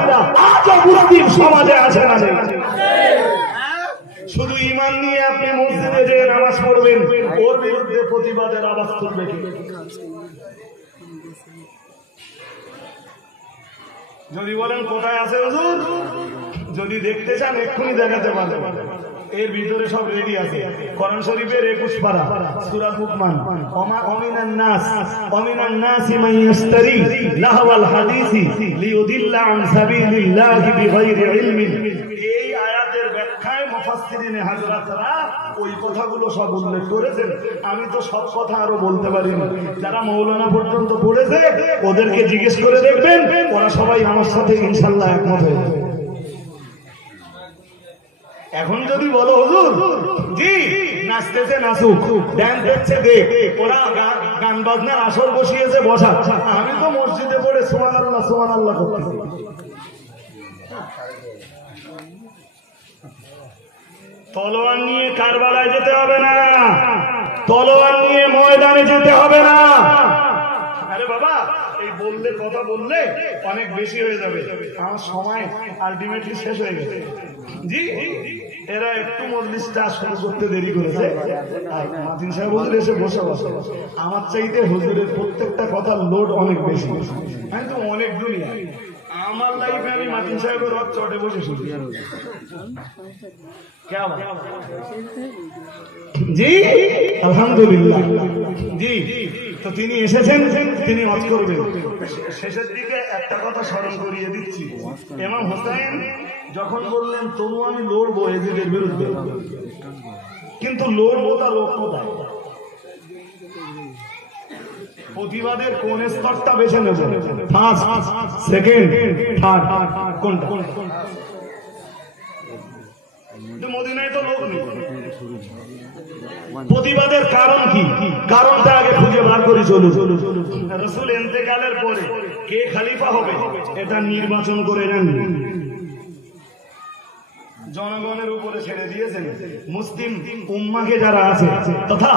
আজও মুসলিম সমাজে আছে না? শুধু ঈমান নিয়ে আপনি মসজিদে যে নামাজ পড়বেন, ওর বিরুদ্ধে প্রতিবাদের আওয়াজ তুলবে কি? যদি বলেন কোথায় আছে হুজুর, যদি দেখতে চান এক্ষুনি দেখাতে পারবেন। এর ভিতরে সব রেডি আছে। কোরআন শরীফের 21 পারা, সূরা লুকমান, ওমিনান নাসি মান ইশতারি লাহওয়াল হাদিসি লিয়ুদিল্লা আন সাবিলিল্লাহি বিগাইরি ইলমিন। এই আয়াতের ব্যাখ্যায় মুফাসসিরিনে হযরতরা ওই কথাগুলো সব উল্লেখ করেছেন। আমি তো সব কথা আরো বলতে পারি না। যারা মৌলানা পর্যন্ত পড়েছে ওদেরকে জিজ্ঞেস করে দেখবেন, ওরা সবাই আমার সাথে ইনশাআল্লাহ একমত হয়ে যাবে। এখন যদি বলো হুজুর জি নাচতেছে নাচুক, ড্যান্স দেখছে দেখ, ওরা গান বাজনার আসর বসিয়েছে বসা, আমি তো মসজিদে পড়ে সুবহানাল্লাহ সুবহানাল্লাহ করতেছি। তলোয়ার নিয়ে কারবালায় যেতে হবে না, তলোয়ার নিয়ে ময়দানে যেতে হবে না। আরে বাবা, এই বললে কথা বললে অনেক বেশি হয়ে যাবে, আমার সময় আলটিমেটলি শেষ হয়ে গেছে। জি, এরা একটু মজলিসটা শুরু করতে দেরি করেছে। মাতিন সাহেব হুজুর এসে বসে বসে, আমার চাইতে হুজুরের প্রত্যেকটা কথার লোড অনেক বেশি। আমি তো অনেক দুনিয়া, আমার লাইফে আমি মাতিন সাহেবের রথ চটে বসে শুনি। জি আলহামদুলিল্লাহ। জি, তো তিনি এসেছেন, তিনি ওয়াজ করবেন। শেষের দিকে একটা কথা স্মরণ করিয়ে দিচ্ছি, ইমাম হোসেন যখন বললেন তবু আমি লড়বো এজিদের বিরুদ্ধে, কিন্তু লড়বো তার লক্ষ্য কোথায়? প্রতিবাদের কোন স্তরটা বেছে নেব? ফার্স্ট, সেকেন্ড, থার্ড, কোনটা? মদিনায় তো লোক নেই। প্রতিবাদের কারণ কি? কারণটা আগে খুঁজে বার করি। চলুন, রাসূল ইন্তেকালের পরে কে খলিফা হবে এটা নির্বাচন করে নেন, জনগণের উপরে ছেড়ে দিয়েছেন। মুসলিম উম্মাকে যারা আছে তথা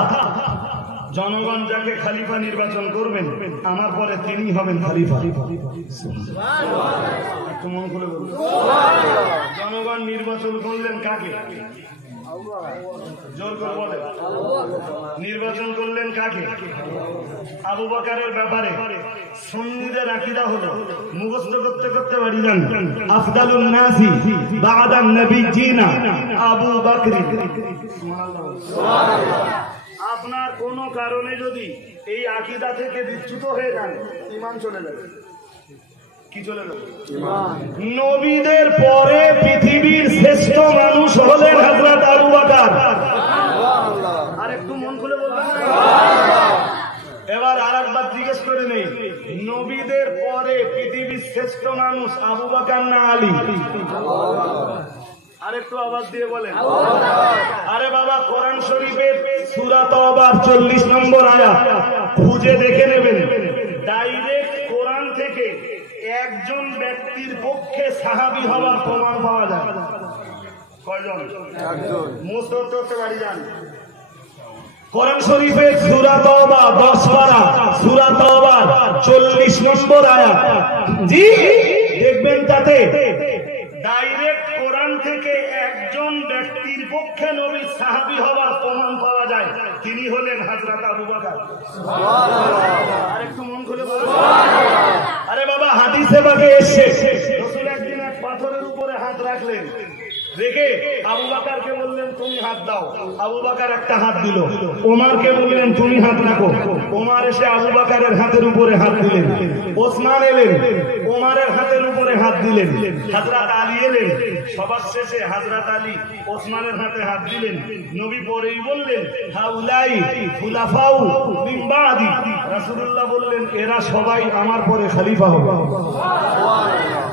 জনগণ যাকে খলিফা নির্বাচন করবেন, আমার পরে তিনি হবেন খলিফা। একটু মন খুলে বলুন, জনগণ নির্বাচন করলেন কাকে? জোর করে বলে, নির্বাচন করলেন কাকে? আবু বকরের ব্যাপারে সুন্নিদের আকীদা হলো মুখস্থ করতে করতে বাড়ি যান, আফদালুন নাসি বা'দান নবিয়্যিনা আবু বকর। আপনার কোন কারণে যদি এই আকীদা থেকে বিচ্যুত হয়ে যান, ঈমান চলে যাবে। কি চলে যাবে? নবীদের পরে পৃথিবীর শ্রেষ্ঠ মানুষ হলেন হযরত আবু বকর। আর একটু মন খুলে বলবেন। এবার আরেকবার জিজ্ঞেস করে নেই, নবীদের পরে পৃথিবীর শ্রেষ্ঠ মানুষ আবু বকর না আলী? আরেকটু আওয়াজ দিয়ে বলেন। আরে বাবা, কোরআন শরীফের সূরা তাওবার 40 নম্বর আয়াত খুঁজে দেখে নেবেন। ডাইরেক্ট কোরআন থেকে একজন ব্যক্তির পক্ষে সাহাবী হওয়ার প্রমাণ পাওয়া যায়। কয়জন? একজন। মুসলমান করতে পারি যান। কোরআন শরীফের সূরা তাওবা 10 পারা, সূরা তাওবার 40 নম্বর আয়াত। জি, দেখবেন তাতে ডাইরেক্ট কোরআন থেকে একজন ব্যক্তির পক্ষে নবীর সাহাবী হওয়ার প্রমাণ পাওয়া যায়, তিনি হলেন হযরত আবু বকর। সুবহানাল্লাহ। আরেকটু মন খুলে বলুন। আরে বাবা, হাদিসে পাকে এসেছে রাসূল একদিন এক পাথরের উপরে হাত রাখলেন, রেখে আবু বকরকে বললেন তুমি হাত দাও। আবু বকর একটা হাত দিল। ওমরকে বললেন তুমি হাত রাখো। ওমর এসে আবু বকরের হাতের উপরে হাত দিলেন। ওসমান এলেন, ওমরের হাতের উপরে হাত দিলেন। হযরত আলী এলেন, সবার শেষে হযরত আলী ওসমানের হাতে হাত দিলেন। নবী পরেই বললেন হাউলাই খুলাফাউ মিন বাদি। রাসূলুল্লাহ বললেন এরা সবাই আমার পরে খলিফা হবে। সুবহানাল্লাহ।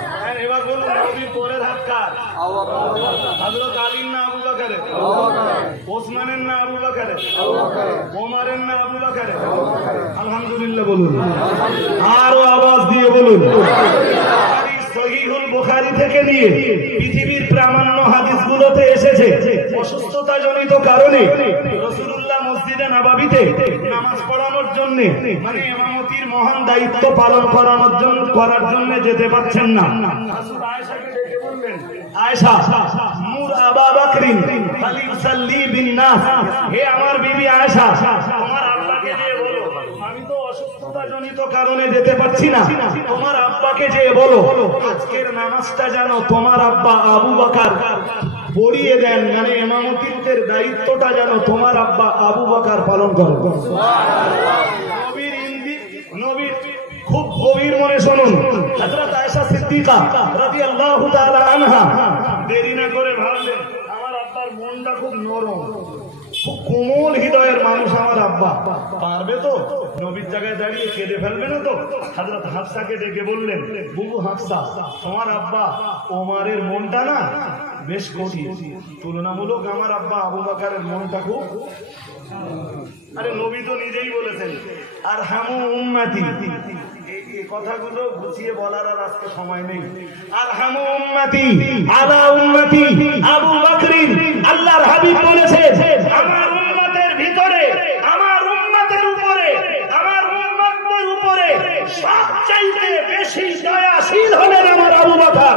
এবার বলুন, নবীর পরের হাত কার? হযরত আলীর না আবু বকরের? ওসমানের না আবু বকরের? ওমরের না আবু বকরের? আলহামদুলিল্লাহ বলুন, আরো আওয়াজ দিয়ে বলুন। সহিহুল বুখারী থেকে নিয়ে পৃথিবীর প্রামাণ্য হাদিসগুলোতে এসেছে, অসুস্থতা জনিত কারণে রাসূলুল্লাহ মসজিদে নববীতে নামাজ পড়ানোর জন্য, মানে ইমামতির মহান দায়িত্ব পালন করার জন্য যেতে পারছেন না। রাসূল আয়েশাকে ডেকে বললেন, আয়েশা মুর আবু বকরিন ফালিউসাল্লি বিন নাস। হে আমার বিবি আয়েশা, তোমার আব্বাকে দিয়ে বলো আমি তো অসুস্থতা জনিত কারণে যেতে পারছি না, তোমার আব্বাকে যে বলো আজকের নামাজটা যেন তোমার আব্বা আবু বকর পড়িয়ে দেন, মানে ইমামতিত্বের দায়িত্বটা যেন তোমার আব্বা আবু বকর পালন করে। সুবহানাল্লাহ। নবীর খুব গভীর মনে শুনুন। হযরত আয়েশা সিদ্দিকা রাদিয়াল্লাহু তাআলা আনহা দেরি না করে ভাবলেন আমার আব্বার মনটা খুব নরম, খুব কোমল হৃদয়ের মানুষ আমার আব্বা, পারবে তো নবীর জায়গায় দাঁড়িয়ে কেঁদে ফেলবে না তো? হযরত হাফসাকে ডেকে বললেন বুবু হাফসা, তোমার আব্বা ওমরের মনটা না বেশ কঠিন। তুলনামূলক আমার আব্বা আবু বকরের মনটা খুব, আরে নবী তো নিজেই বলেছেন আর হামু উম্মতি, এই কথাগুলো গুছিয়ে বলার আর আজকে সময় নেই। আর হামু উম্মতি আলা উম্মতি আবু বকর, আল্লাহর হাবিব বলেছেন আমার উম্মতের ভিতরে, আমার উম্মতের উপরে, আমার উম্মতের উপরে সবচাইতে বেশি দয়াশীল হলেন আমার আবু বকর।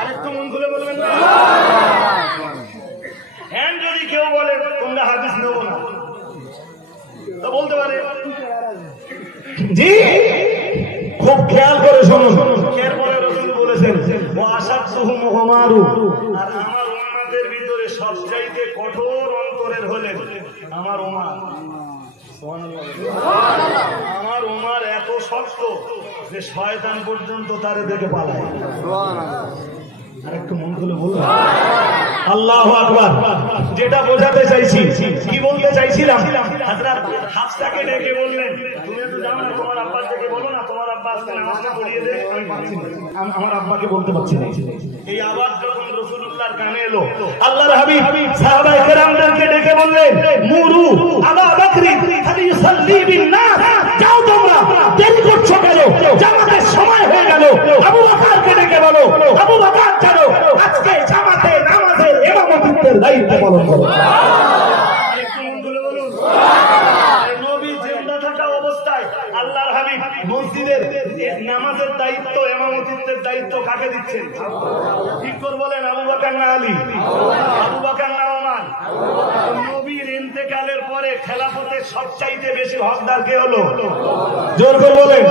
আরেকটু মন খুলে বলবেন না? হ্যাঁ, যদি কেউ বলে তোমরা হাদিস নেব না তো বলতে পারে জি, খুব খেয়াল করে শুনুন। এরপরে রাসূল বলেছেন ও আসাদুহুম উমারু, আর আমার উম্মতের ভিতরে সবচাইতে কঠোর অন্তরের হলেন আমার উমর। আমার উমর এত শক্ত যে শয়তান পর্যন্ত তারে দেখে পালায়। আরেকটু মন খুলে বলুন আল্লাহু আকবার। যেটা বোঝাতে চাইছি, কি বলতে চাইছিলাম, হযরত হাফসাকে ডেকে বললেন তুমি তো জানো না, তোমার আব্বার ডেকে বলো না, তোমার আব্বা আজকে নামাজটা পড়িয়ে দে। আমি পাচ্ছি না, আমার আব্বাকে বলতে পারছি না। এই আওয়াজ যখন রাসূলুল্লাহর কানে এলো, আল্লাহর হাবিব সাহাবায়ে কেরামদেরকে ডেকে বললেন মুরু আবু বকর হাদি ইউসাল্লি বিন নাস, যাও তোমরা, দেরি করছো কেন, জামাতের সময় হয়ে গেল। আবু বকরকে ডেকে বলো, আবু বকর চলো আজকে জামাতে নামাজের ইমামতিত্বের দায়িত্ব পালন করো। একটু মন খুলে বলুন। নবী জিন্দা থাকা অবস্থায় আল্লাহর হাবিব মসজিদের নামাজের দায়িত্ব, ইমামতিত্বের দায়িত্ব কাকে দিচ্ছেন? ঠিক করে বলেন, আবু বকর না আলী? আবু বকর না ওমর? নবীর ইন্তেকালের পরে খেলাফতের সবচাইতে বেশি হকদার কে হলো? জোর করে বলেন।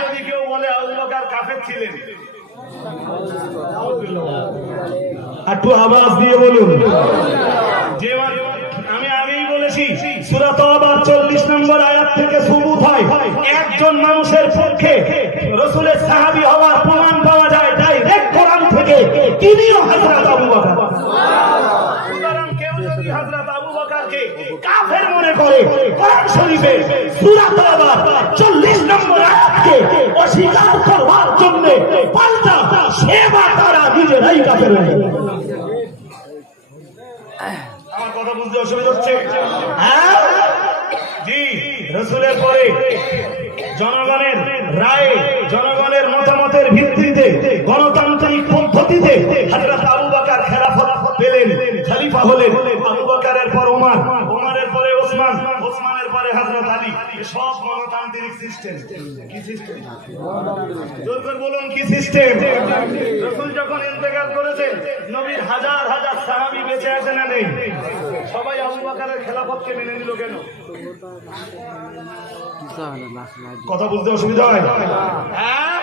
যদি কেউ বলে আবু বকর কাফের ছিলেন, একটু আওয়াজ দিয়ে বলুন। আমি আগেই বলেছি সূরা তাওবা 40 নম্বর আয়াত থেকে সুবুত হয় একজন মানুষের পক্ষে রাসূলের সাহাবী হওয়ার প্রমাণ পাওয়া যায় ডাইরেক্ট কোরআন থেকে, তিনিও হযরত আবু বকর। সুতরাং কেউ যদি হযরত আবু বকরকে কাফের মনে করে, কোরআন শরীফে সূরা তাওবা 40 নম্বর আয়াতকে অস্বীকার করবার জন্য পাল্টা সেবা তারা নিজেরাই কাফের হয়ে যাবে। আমার কথা বুঝতে অসুবিধা হচ্ছে? হ্যাঁ জি, রাসূলের পরে জনগণের রায়ে, জনগণের মতামতের ভিত্তিতে, গণতান্ত্রিক পদ্ধতিতে হযরত আবু বকর খেলাফত পেলেন, খলিফা হলেন। আবু বকরের পর ওমর, ওমরের পরে ওসমান, ওসমানের পরে হযরত আলী। সব গণতান্ত্রিক সিস্টেম। কি সিস্টেম? জোর করে বলুন, কি সিস্টেম? রাসূল যখন ইন্তেকাল করেছেন, নবীর হাজার হাজার সাহাবী বেঁচে আছে না নেই? সবাই আবু বকরের খেলাফতকে মেনে নিল কেন? কথা বুঝতে অসুবিধা হয়? হ্যাঁ,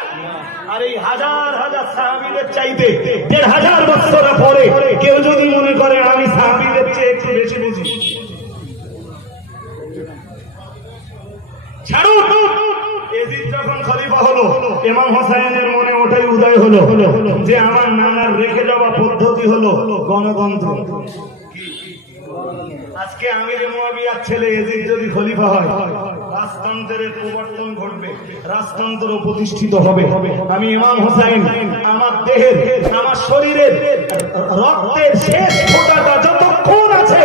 আর এই হাজার হাজার সাহাবীদের চাইতে ১,৫০০ বছর পরে কেউ যদি মনে করে আমি সাহাবীদের চেয়ে একটু বেশি বুঝি, ছাড়ুন। এজিদ যখন খলিফা হলো, ইমাম হোসেনের মনে ওটাই উদয় হলো যে আমার নানার রেখে যাওয়া পদ্ধতি হলো গণতন্ত্র। আজকে আমির মুয়াবিয়ার ছেলে এজিদ যদি খলিফা হয়, রাজতন্ত্রের প্রবর্তন ঘটবে, রাজতন্ত্র প্রতিষ্ঠিত হবে। আমি ইমাম হোসেন আমার দেহের, আমার শরীরের রক্তের শেষ ফোঁটাটা যতক্ষণ আছে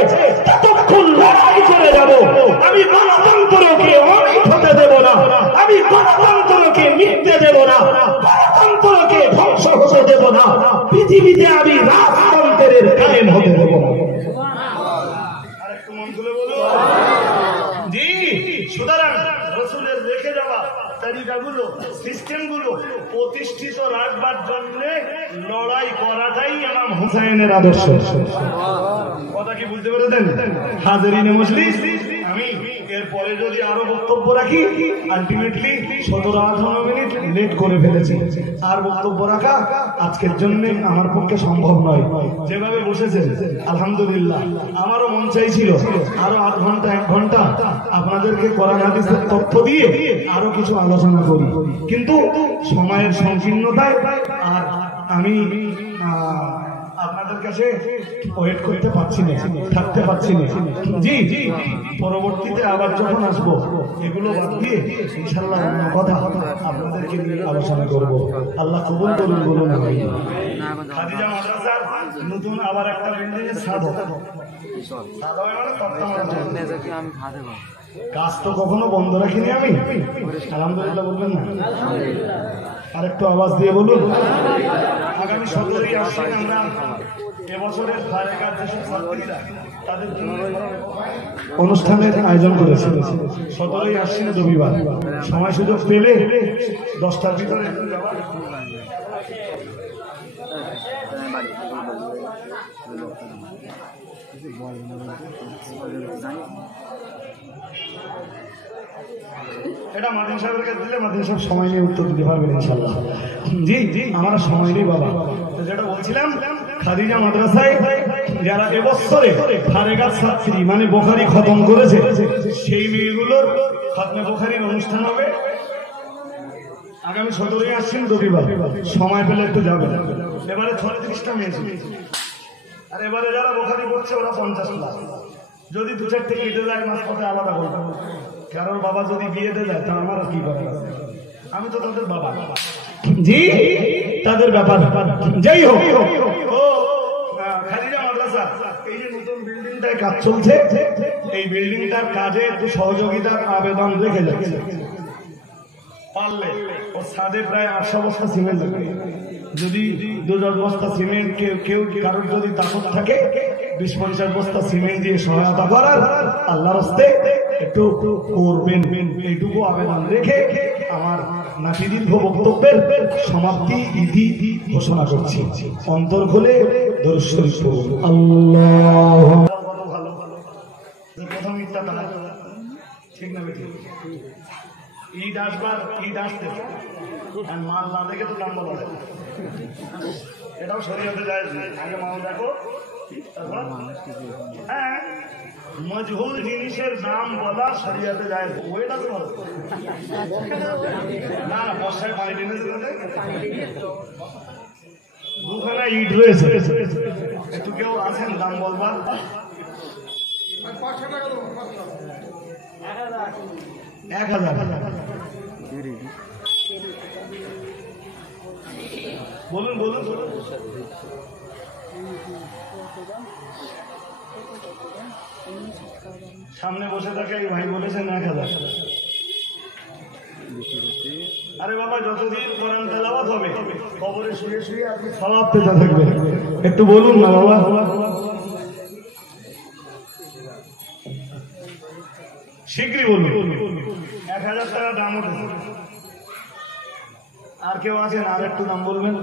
ততক্ষণ লড়াই করে যাব। আমি গণতন্ত্রকে অমিত হতে দেব না, আমি গণতন্ত্রকে মিটতে দেব না, গণতন্ত্রকে ধ্বংস হতে দেব না, পৃথিবীতে আমি রাজতন্ত্রের কায়েম হতে দেব না। জি, সুতরাং রাসূলের রেখে যাওয়া তরিকাগুলো, সিস্টেমগুলো প্রতিষ্ঠিত রাখবার জন্য লড়াই করাটাই ইমাম হুসাইনের আদর্শ। কথা কি বুঝতে পেরেছেন হাজিরিনে মজলিস? আমি এরপরে যদি আরো বক্তব্য রাখি, আলটিমেটলি 17-18 মিনিট লেট করে ফেলেছি। আর বক্তব্য রাখা আজকের জন্য আমার পক্ষে সম্ভব নয়। যেভাবে বসেছেন আলহামদুলিল্লাহ, আমারও মন চাইছিল আরো 8 ঘন্টা 1 ঘন্টা আপনাদেরকে কোরআন হাদিসের তথ্য দিয়ে আরো কিছু আলোচনা করি, কিন্তু সময়ের সংকীর্ণতায় আর আমি আপনাদের আপনাদের কাছে ওয়েট করতে পারছি না, থাকতে পারছি না। জি পরবর্তীতে আবার যখন আসবো এগুলো বাদ দিয়ে ইনশাআল্লাহ অন্য কথা আপনাদেরকে নিয়ে আলোচনা করব। আল্লাহ কবুল করুন বলুন। খাদিজা মাদ্রাসার নতুন আবার একটা বিল্ডিং এর ছাদ হবে। ছাদ হবে মানে কাজ তো কখনো বন্ধ রাখিনি আমি। আলহামদুলিল্লাহ বলবেন না? আর একটু আওয়াজ দিয়ে বলুন। আগামী 17ই আশ্বিন আমরা এবছরের ফারেকার যেসব ছাত্রীরা তাদের অনুষ্ঠানের আয়োজন করেছে। 17ই আশ্বিন রবিবার সময় সুযোগ পেলে 10টার ভিতরে এটা মাদিন সাহেবের কাছে দিলে মাদিন সাহেব সময় নিয়ে উত্তর দিতে পারবেন ইনশাআল্লাহ। জি আমার সময় নেই বাবা। যেটা বলছিলাম খাদিজা মাদ্রাসায় যারা এবছরে ফারেকাত ছাত্রী মানে বুখারী খতম করেছে সেই মেয়েগুলোর খতমে বুখারীর অনুষ্ঠান হবে আগামী 17ই আশ্বিন রবিবার। সময় পেলে একটু যাবেন। এবারে 36টা মেয়ে ছিল, আর এবারে যারা বুখারী পড়ছে ওরা 50+। যদি 2-4টে কেটে যায় মাঝপথে আলাদা করবে। কারোর বাবা যদি বিয়ে দিয়ে যায় তা আমার কি করার আছে? আমি তো তাদের বাবা। জি তাদের ব্যাপার যাই হোক। খাদিজা মাদ্রাসা এই যে নতুন বিল্ডিংটায় কাজ চলছে, এই বিল্ডিংটার কাজে একটু সহযোগিতার আবেদন রেখে যাচ্ছে। পারলে ও ছাদে প্রায় 800 বস্তা সিমেন্ট লাগবে। যদি 2-10 বস্তা সিমেন্ট কেউ কারোর যদি তাকত থাকে 20-50 বস্তা সিমেন্ট দিয়ে সহায়তা করার আল্লাহর রাস্তে একটু করবেন, এইটুকু আবেদন রেখে আমার নাতিদীর্ঘ বক্তব্যের সমাপ্তি ইতি ঘোষণা করছি। অন্তর খুলে দরুদ শরীফ পড়ুন। আল্লাহ ভালো প্রথম ঈদটা তারা ঠিক না বেঠিক? ঈদ আসবার ঈদ আসতে মাল না দেখে তো দাম বলা যায়, এটাও শরীয়তে যায়। আগে মাল দেখো, হ্যাঁ মজহুল জিনিসের দাম বলা শরীয়তে যায়। ওইটা তো না বর্ষায় পানি টেনেছে, দুখানা ঈদ রয়েছে, একটু কেউ আছেন দাম বলবার? 1000 বলুন বলুন। সামনে বসে থাকে এই ভাই বলেছেন 1000। আরে বাবা যতদিন কোরআন তেলাওয়াত হবে কবরে শুয়ে শুয়ে আপনি সওয়াব পেতে থাকবেন। একটু বলুন না বাবা। শীঘ্রই বলুন। 1000 টাকা দাম উঠেছে। আর কেউ আছেন আর একটু দাম বলবেন?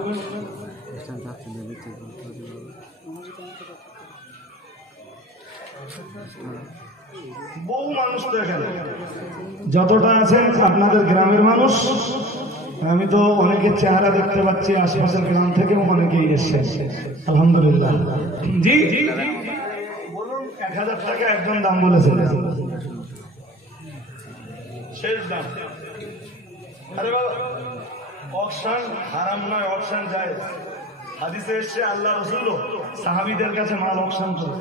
বহু মানুষ তো এখানে যতটা আছেন আপনাদের গ্রামের মানুষ। আমি তো অনেকের চেহারা দেখতে পাচ্ছি, আশেপাশের গ্রাম থেকেও অনেকেই এসছে আলহামদুলিল্লাহ। জি বলুন। 1000 টাকা একজন দাম বলেছে, শেষ দাম। আরে বাবা অকশন হারাম নয়, অকশন যায়। হাদিসে এসছে আল্লাহ রাসূল সাহাবীদের কাছে মাল অকশন করে।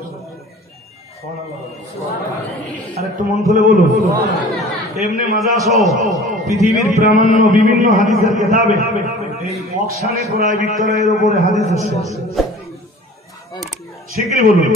আর একটু মন খুলে বলুন। এমনি মাজা সহ পৃথিবীর প্রামাণ্য বিভিন্ন হাদিসের কিতাবে এই অকশনে ক্রয় বিক্রয়ের উপরে হাদিস এসেছে। শীঘ্রই বলুন।